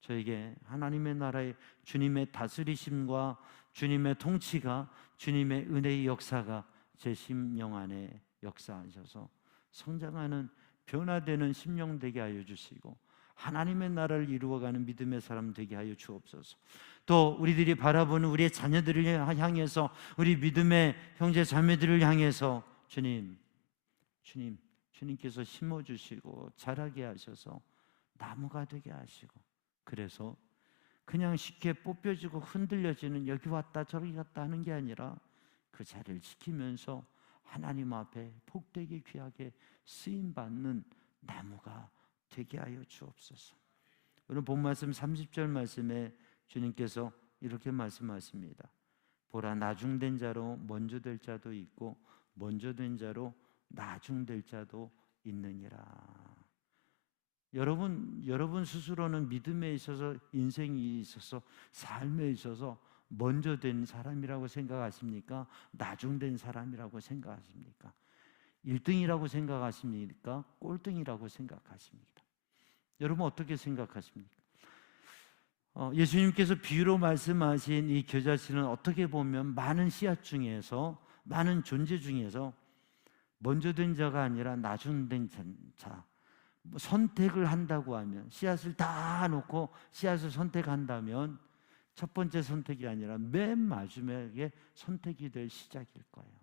저에게 하나님의 나라의 주님의 다스리심과 주님의 통치가, 주님의 은혜의 역사가 제 심령 안에 역사하셔서 성장하는 변화되는 심령 되게 하여 주시고 하나님의 나라를 이루어가는 믿음의 사람 되게 하여 주옵소서. 또 우리들이 바라보는 우리의 자녀들을 향해서, 우리 믿음의 형제 자매들을 향해서 주님께서 심어주시고 자라게 하셔서 나무가 되게 하시고, 그래서 그냥 쉽게 뽑혀지고 흔들려지는 여기 왔다 저기 갔다 하는 게 아니라 그 자리를 지키면서 하나님 앞에 복되게 귀하게 쓰임받는 나무가 되게 하여 주옵소서. 오늘 본 말씀 30절 말씀에 주님께서 이렇게 말씀하십니다. 보라, 나중된 자로 먼저 될 자도 있고 먼저 된 자로 나중될 자도 있느니라. 여러분 스스로는 믿음에 있어서, 인생에 있어서, 삶에 있어서 먼저 된 사람이라고 생각하십니까? 나중된 사람이라고 생각하십니까? 1등이라고 생각하십니까? 꼴등이라고 생각하십니까? 여러분 어떻게 생각하십니까? 예수님께서 비유로 말씀하신 이 겨자씨는 어떻게 보면 많은 씨앗 중에서, 많은 존재 중에서 먼저 된 자가 아니라 나중된 자, 선택을 한다고 하면, 씨앗을 다 놓고 씨앗을 선택한다면 첫 번째 선택이 아니라 맨 마지막에 선택이 될 시작일 거예요.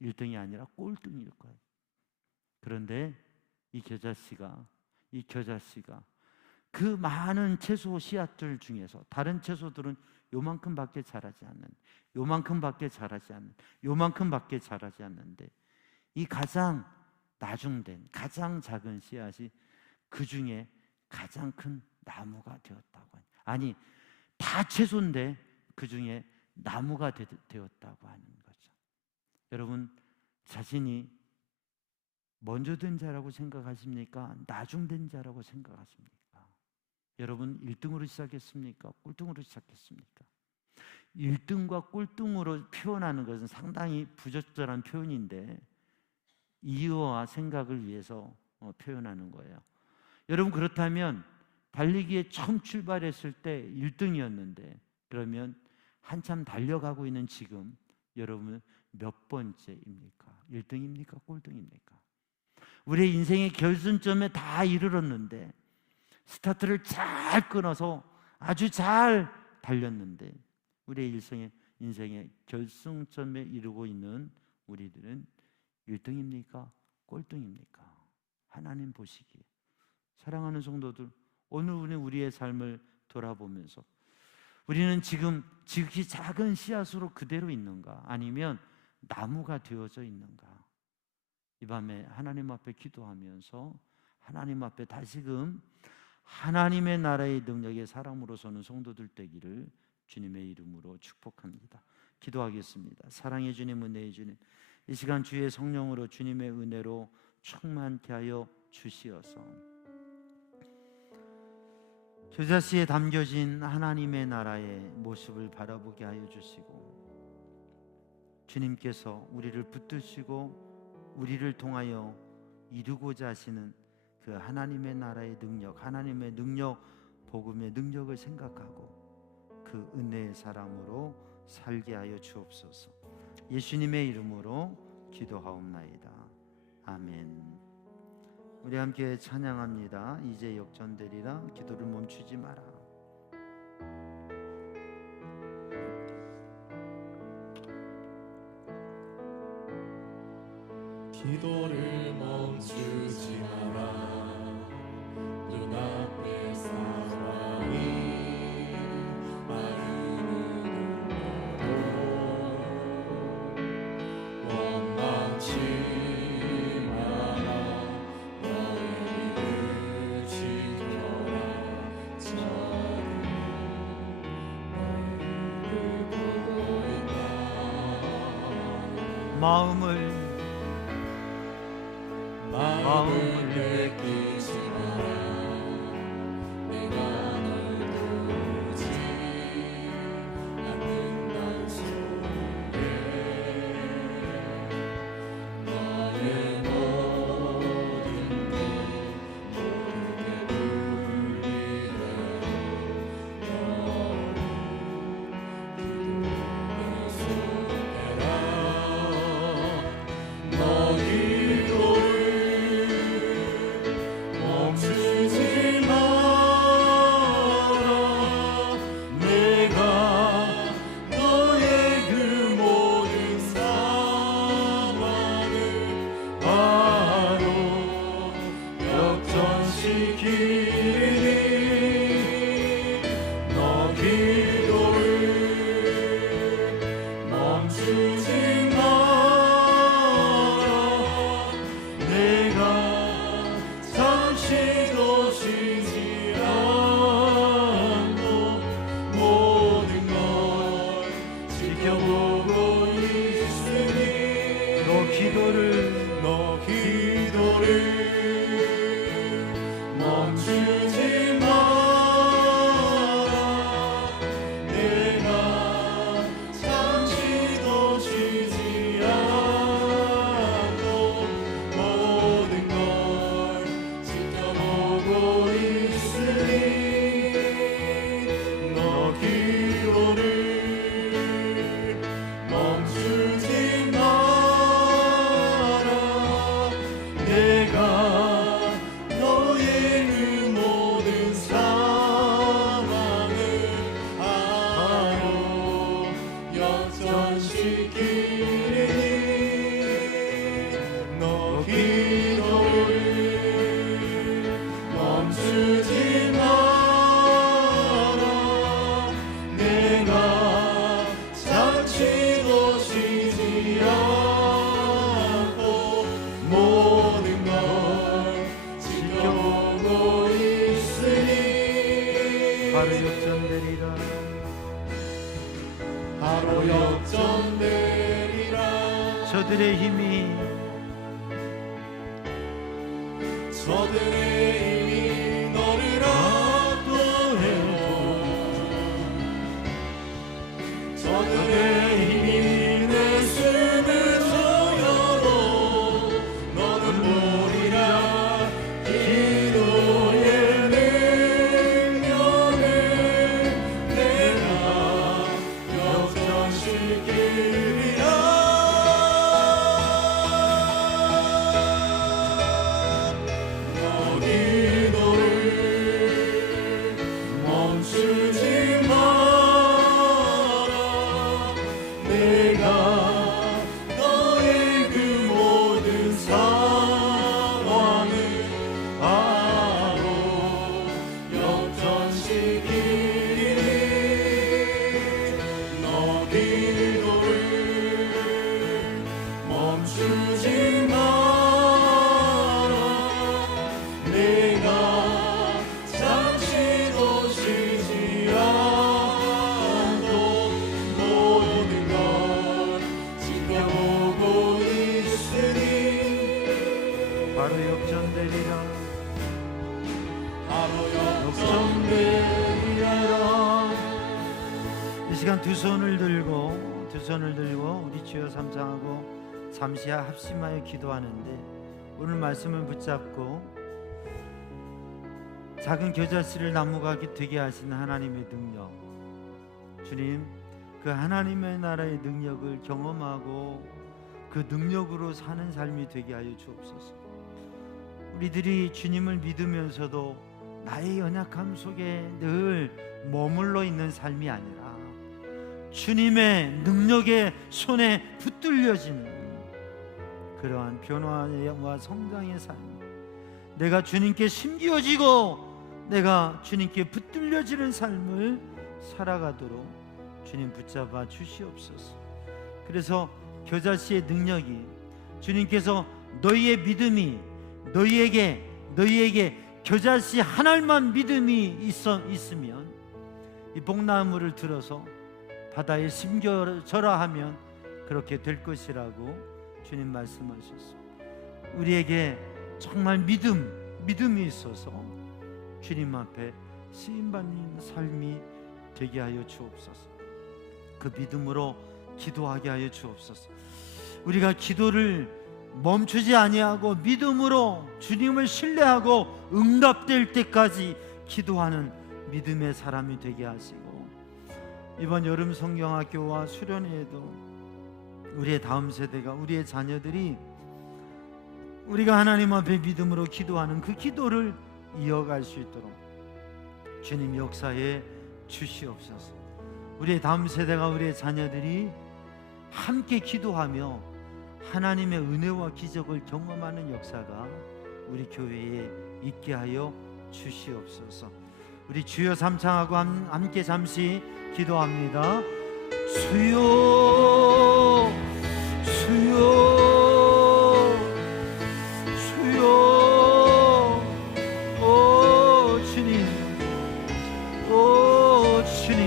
1등이 아니라 꼴등일 거예요. 그런데 이 겨자씨가 그 많은 채소 씨앗들 중에서, 다른 채소들은 요만큼밖에 자라지 않는데 이 가장 나중된, 가장 작은 씨앗이 그 중에 가장 큰 나무가 되었다고 하니, 아니 다 채소인데 그 중에 나무가 되었다고 하는 거죠. 여러분, 자신이 먼저 된 자라고 생각하십니까? 나중된 자라고 생각하십니까? 여러분 1등으로 시작했습니까? 꼴등으로 시작했습니까? 1등과 꼴등으로 표현하는 것은 상당히 부적절한 표현인데 이유와 생각을 위해서 표현하는 거예요. 여러분, 그렇다면 달리기에 처음 출발했을 때 1등이었는데 그러면 한참 달려가고 있는 지금 여러분은 몇 번째입니까? 1등입니까? 꼴등입니까? 우리의 인생의 결승점에 다 이르렀는데, 스타트를 잘 끊어서 아주 잘 달렸는데 우리의 인생의 결승점에 이르고 있는 우리들은 1등입니까? 꼴등입니까? 하나님 보시기에. 사랑하는 성도들, 오늘 우리의 삶을 돌아보면서 우리는 지금 지극히 작은 씨앗으로 그대로 있는가? 아니면 나무가 되어져 있는가? 이 밤에 하나님 앞에 기도하면서 하나님 앞에 다시금 하나님의 나라의 능력의 사람으로서는 성도들 되기를 주님의 이름으로 축복합니다. 기도하겠습니다. 사랑의 주님, 은혜의 주님, 이 시간 주의 성령으로, 주님의 은혜로 충만케 하여 주시어서 겨자씨에 담겨진 하나님의 나라의 모습을 바라보게 하여 주시고 주님께서 우리를 붙드시고 우리를 통하여 이루고자 하시는 그 하나님의 나라의 능력, 하나님의 능력, 복음의 능력을 생각하고 그 은혜의 사람으로 살게 하여 주옵소서. 예수님의 이름으로 기도하옵나이다. 아멘. 우리 함께 찬양합니다. 이제 역전되리라. 기도를 멈추지 마라. 기도를 멈추지 마라. 눈앞에 상황이 마르는 눈으로 원망치 마라. 너의 길을 지켜라. 저는 너의 길을 보고 있다. 마음을 내키지 마라. 내가 널 두지 않는다는 소리에 너의 모든 게 불리대로 너를 계속해라. 너 기도를 멈추지 마라. 내가 너의 그 모든 상황을 바로 역전시키리니 너 기도를 멈추지 마라. 내가 잠시도 쉬지 않고 모든 걸 지켜보고 있으니 너 기도를 멈추지 마라. 내가 잠시도 쉬지 않고 모든 걸 지켜보고 있으니 너 기도를 멈추지 마라. 내가 너의 그 모든 상황을 바로 역전시키리니 너 기도를 멈추지 마라. 내가 잠시도 쉬지 않고 모든 걸 지켜보고 있으니 바로 역전되리라. 바로 역전되리라. 저들의 힘이 너를 압도해도 저들의 힘이 내 숨을 조여도 너는 보리라. 기도의 능력을 내가 역전시키리라. 너 바로 역전되리라. 바로 역전되리라. 이 시간 두 손을 들고 우리 주여 삼창하고 잠시 합심하여 기도하는데, 오늘 말씀을 붙잡고 작은 겨자씨를 나무가 되게 하신 하나님의 능력, 주님, 그 하나님의 나라의 능력을 경험하고 그 능력으로 사는 삶이 되게 하여 주옵소서. 우리들이 주님을 믿으면서도 나의 연약함 속에 늘 머물러 있는 삶이 아니라 주님의 능력의 손에 붙들려지는 그러한 변화와 성장의 삶, 내가 주님께 심기어지고 내가 주님께 붙들려지는 삶을 살아가도록 주님 붙잡아 주시옵소서. 그래서 겨자씨의 능력이, 주님께서 너희의 믿음이 너희에게 겨자씨 한 알만 믿음이 있으면 이 복나무를 들어서 바다에 심겨져라 하면 그렇게 될 것이라고 주님 말씀하셨습니다. 우리에게 정말 믿음이 있어서 주님 앞에 쓰임받는 삶이 되게 하여 주옵소서. 그 믿음으로 기도하게 하여 주옵소서. 우리가 기도를 멈추지 아니하고 믿음으로 주님을 신뢰하고 응답될 때까지 기도하는 믿음의 사람이 되게 하시고, 이번 여름 성경학교와 수련회에도 우리의 다음 세대가, 우리의 자녀들이 우리가 하나님 앞에 믿음으로 기도하는 그 기도를 이어갈 수 있도록 주님 역사에 주시옵소서. 우리의 다음 세대가, 우리의 자녀들이 함께 기도하며 하나님의 은혜와 기적을 경험하는 역사가 우리 교회에 있게 하여 주시옵소서. 우리 주여 삼창하고 함께 잠시 기도합니다. 주여, 주여, 주여, 오 주님, 오 주님,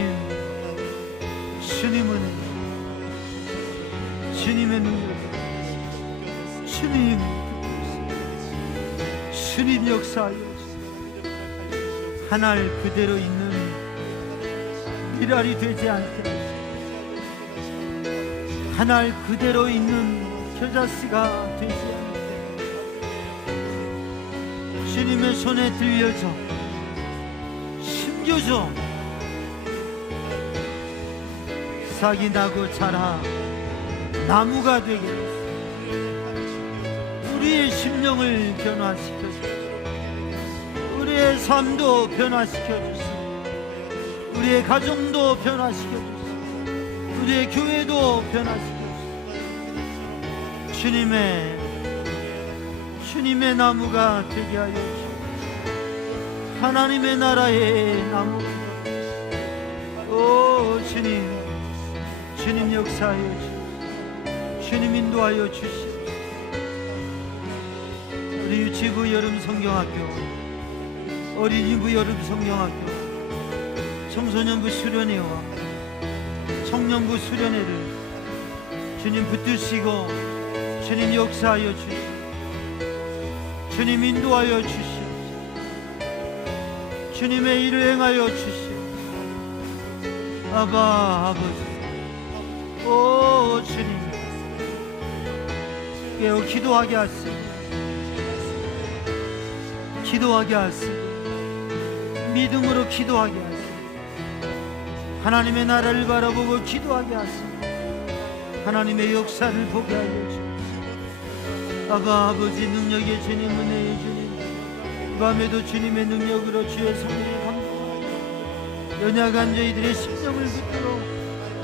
주님의 능력, 주님 역사하여 한 알 그대로 있는 미랄이 되지 않게, 한 알 그대로 있는 겨자씨가 되지 않게 주님의 손에 들려져 심겨져 싹이 나고 자라 나무가 되게 우리의 심령을 변화시켜 주시고, 우리의 삶도 변화시켜 주시고, 우리의 가정도 변화시켜 주시고, 우리의 교회도 변화시켜 주시고, 주님의 나무가 되게 하여 주시고, 하나님의 나라의 나무가, 오 주님 역사하여 주시고, 주님 인도하여 주시고, 우리 유치부 여름 성경학교, 어린이부 여름 성경학교, 청소년부 수련회와 청년부 수련회를 주님 붙드시고 주님 역사하여 주시고 주님 인도하여 주시고 주님의 일을 행하여 주시고, 아버지, 오 주님 깨어 기도하게 하시고, 믿음으로 기도하게 하시고, 하나님의 나라를 바라보고 기도하게 하시고, 하나님의 역사를 보게 하여 주시고, 아버지 능력의 주님, 은혜의 주님, 이 밤에도 주님의 능력으로 주의 성령이 감동하여 연약한 저희들의 심령을 붙들어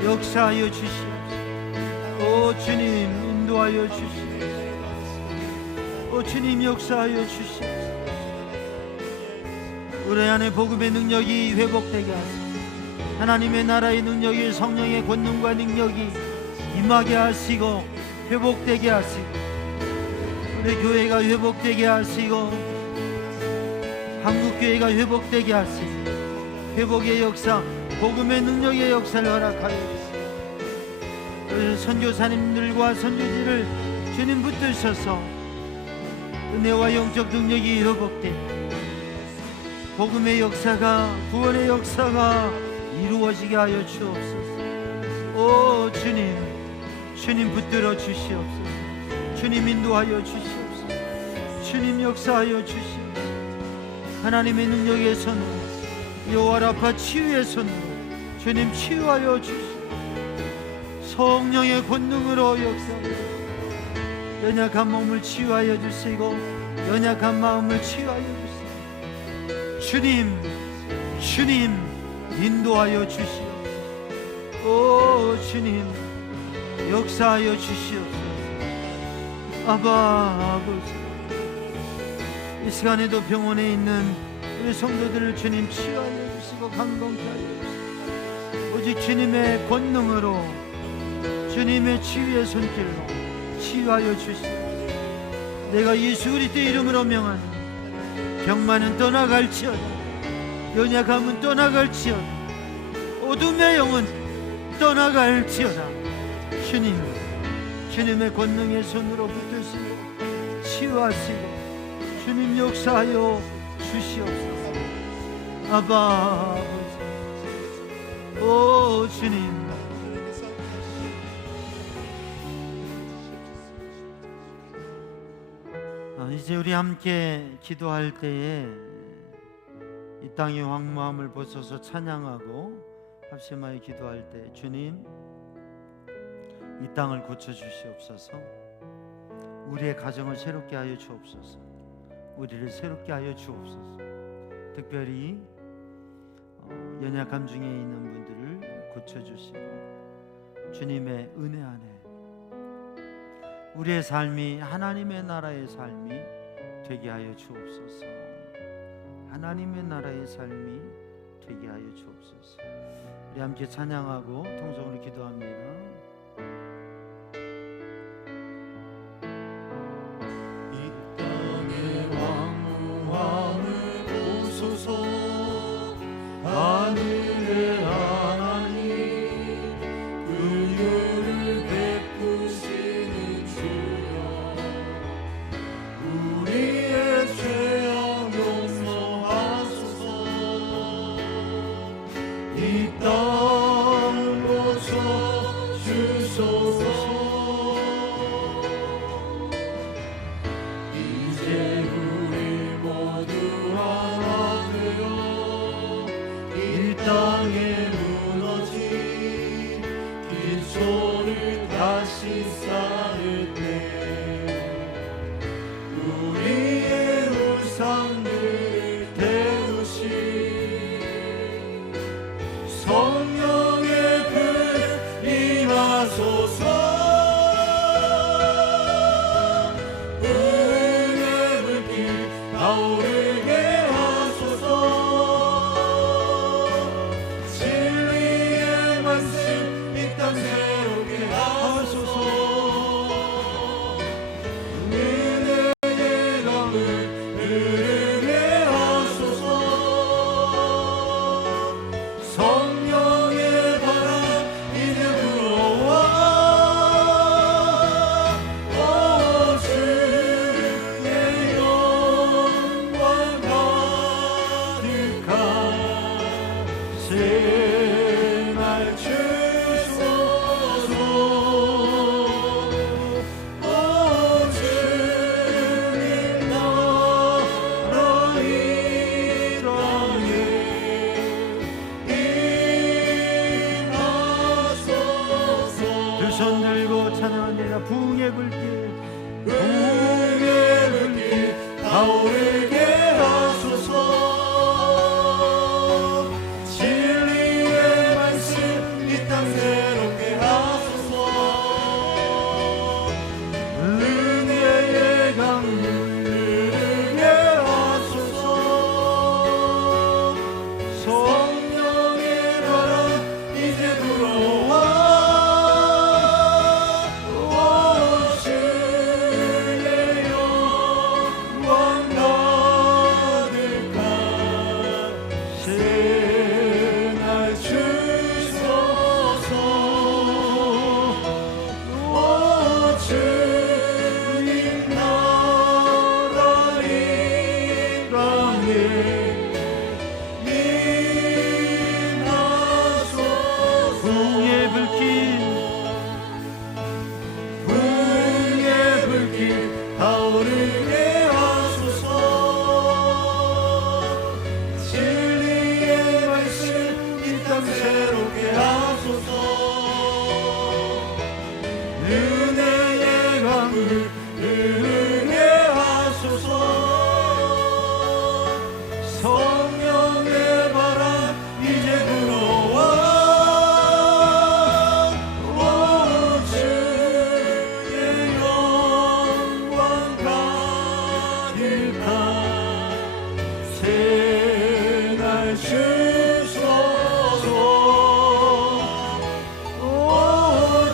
역사하여 주시옵소서. 오 주님 인도하여 주시옵소서. 오 주님 역사하여 주시옵소서. 우리 안에 복음의 능력이 회복되게 하시고, 하나님의 나라의 능력이, 성령의 권능과 능력이 임하게 하시고 회복되게 하시고, 우리 교회가 회복되게 하시고, 한국교회가 회복되게 하시고, 회복의 역사, 복음의 능력의 역사를 허락하여 주시고, 우리 선교사님들과 선교지를 주님 붙드셔서 은혜와 영적 능력이 회복되고 복음의 역사가, 구원의 역사가 이루어지게 하여 주옵소서. 오 주님, 주님 붙들어 주시옵소서. 주님 인도하여 주시옵소서. 주님 역사하여 주시옵소서. 하나님의 능력의 손으로, 여호와 라파 치유의 손으로 주님 치유하여 주시옵소서. 성령의 권능으로 역사하여 연약한 몸을 치유하여 주시고 연약한 마음을 치유하여 주시고 주님 인도하여 주시옵소서. 오 주님 역사하여 주시옵소서. 아버지, 이 시간에도 병원에 있는 우리 성도들을 주님 치유하여 주시고 강건케 하여 주시고 오직 주님의 권능으로, 주님의 치유의 손길로 치유하여 주시옵소서. 내가 예수 그리스도의 이름으로 명하니 병만은 떠나갈지어다, 연약함은 떠나갈지어다, 어둠의 영은 떠나갈지어다. 주님의 권능의 손으로 붙드시고 치유하시고 주님 역사하여 주시옵소서. 아버지, 오 주님, 이제 우리 함께 기도할 때에 이 땅의 황무함을 벗어서 찬양하고 합심하여 기도할 때 주님 이 땅을 고쳐주시옵소서. 우리의 가정을 새롭게 하여 주옵소서. 우리를 새롭게 하여 주옵소서. 특별히 연약함 중에 있는 분들을 고쳐주시고 주님의 은혜 안에 우리의 삶이 하나님의 나라의 삶이 되게 하여 주옵소서. 하나님의 나라의 삶이 되게 하여 주옵소서. 우리 함께 찬양하고 통성으로 기도합니다. 이 땅의 왕무함을 보소서. 하늘의 하나님 긍휼을 베푸시는 주여, 우리의 죄악 용서하소서. 이 땅을 고쳐 주소서. 이제 우리 모두 하나 되어 이 땅에 무너진 기초를 다시 쌓을 때 우리의 우상들을 태우신 성령의 불 임하소서. 은혜의 불길 타오르게 하소서. 진리의 말씀 이 땅 새롭게 하소서. 은혜의 강을 흐르게 하소서. 성령의 바람 이제 불어와. 오 주의 영광 가득한 새날 주소서. 오 주님 나라 이 땅에 임하소서. 두 손 들고 찬양합니다. 부흥의 불길, 은혜의 불길 타오르게 하소서. 진리의 말씀 이 땅 새롭게 하소서. 은혜의 강 흐르게 하소서. 성령의 바람 이제 불어와. 오 주의 영광 주소서. 오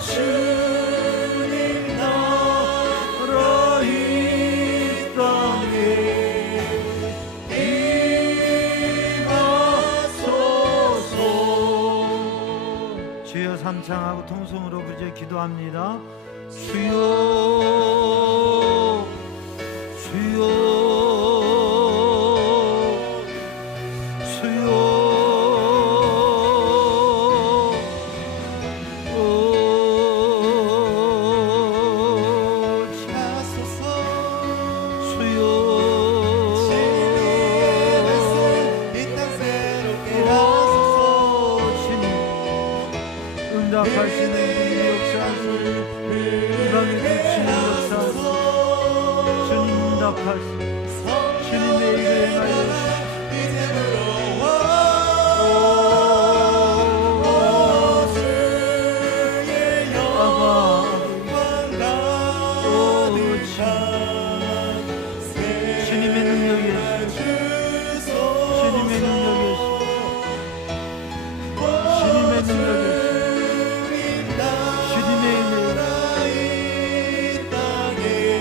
주님 나라 이 땅에 임하소서. 주여 삼창하고 통성으로 부르짖어 기도합니다. 주여 주여 주여 하소서. 주여 이 땅 새롭게 하소서. 주님 응답하시는 분이 역사하시고 이방에도 주님 역사하시고 주님 응답하시고 주님의 일을 행하여 주님의 능력이 주님의 능력이 주님의 능력이 주님의 은혜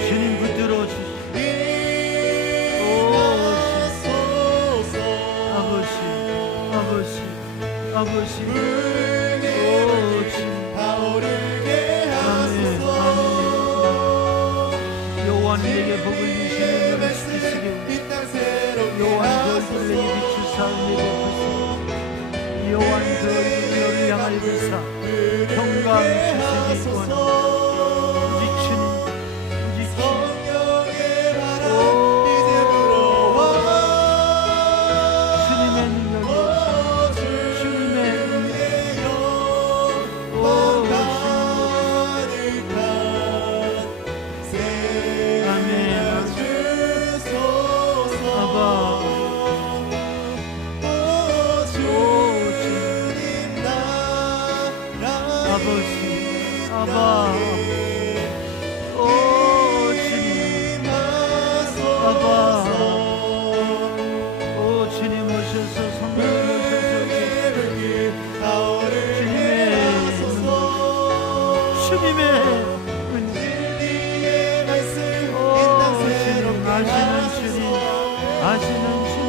주님 붙들어 주시오. 아버지 아버지 아버지 여호와님에게 복을 주시는 너를 지키시길 여호와는 그 얼굴을 내게 비추사 은혜를 베푸시고 여호와는 그 얼굴을 너를 향하여 비사 평강 주시기 원하옵나이다. 우리 주님 우리 주님 주님의 능력이 주님의 아버지 아바 오 주님 아바 오 주님 오셔서 성령님 오셔서 주님의 은혜 주님 아시는 주님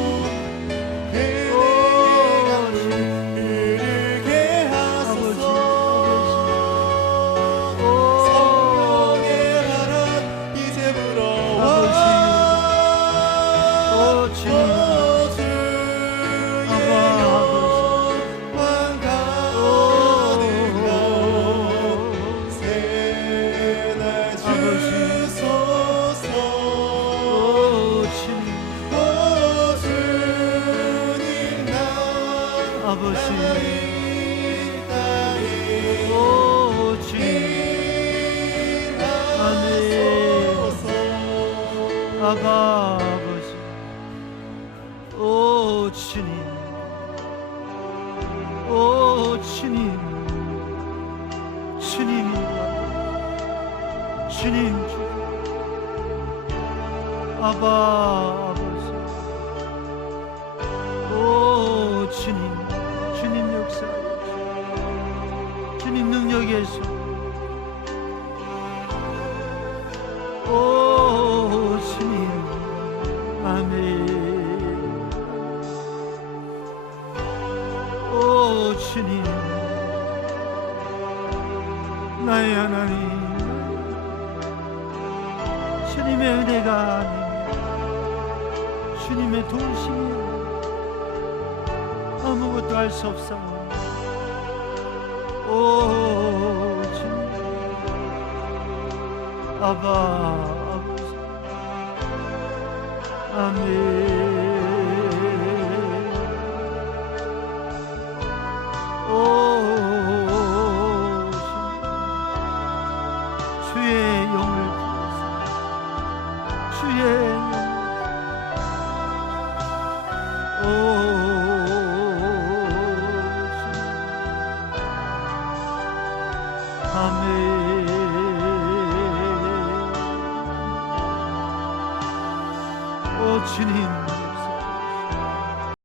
아바 아버지 오 주님 오 주님 주님입니다 주님 아바 아버지 오 주님 역사하여 주님 능력의 손 오 주님 아멘 오 주님 나의 하나님 주님의 은혜가 아니면 주님의 도우심이 아무것도 할 수 없사오니 오 주님 아바 아버지 아멘 오 주의 영을 주옵소서 주의 영을 아멘 오 주님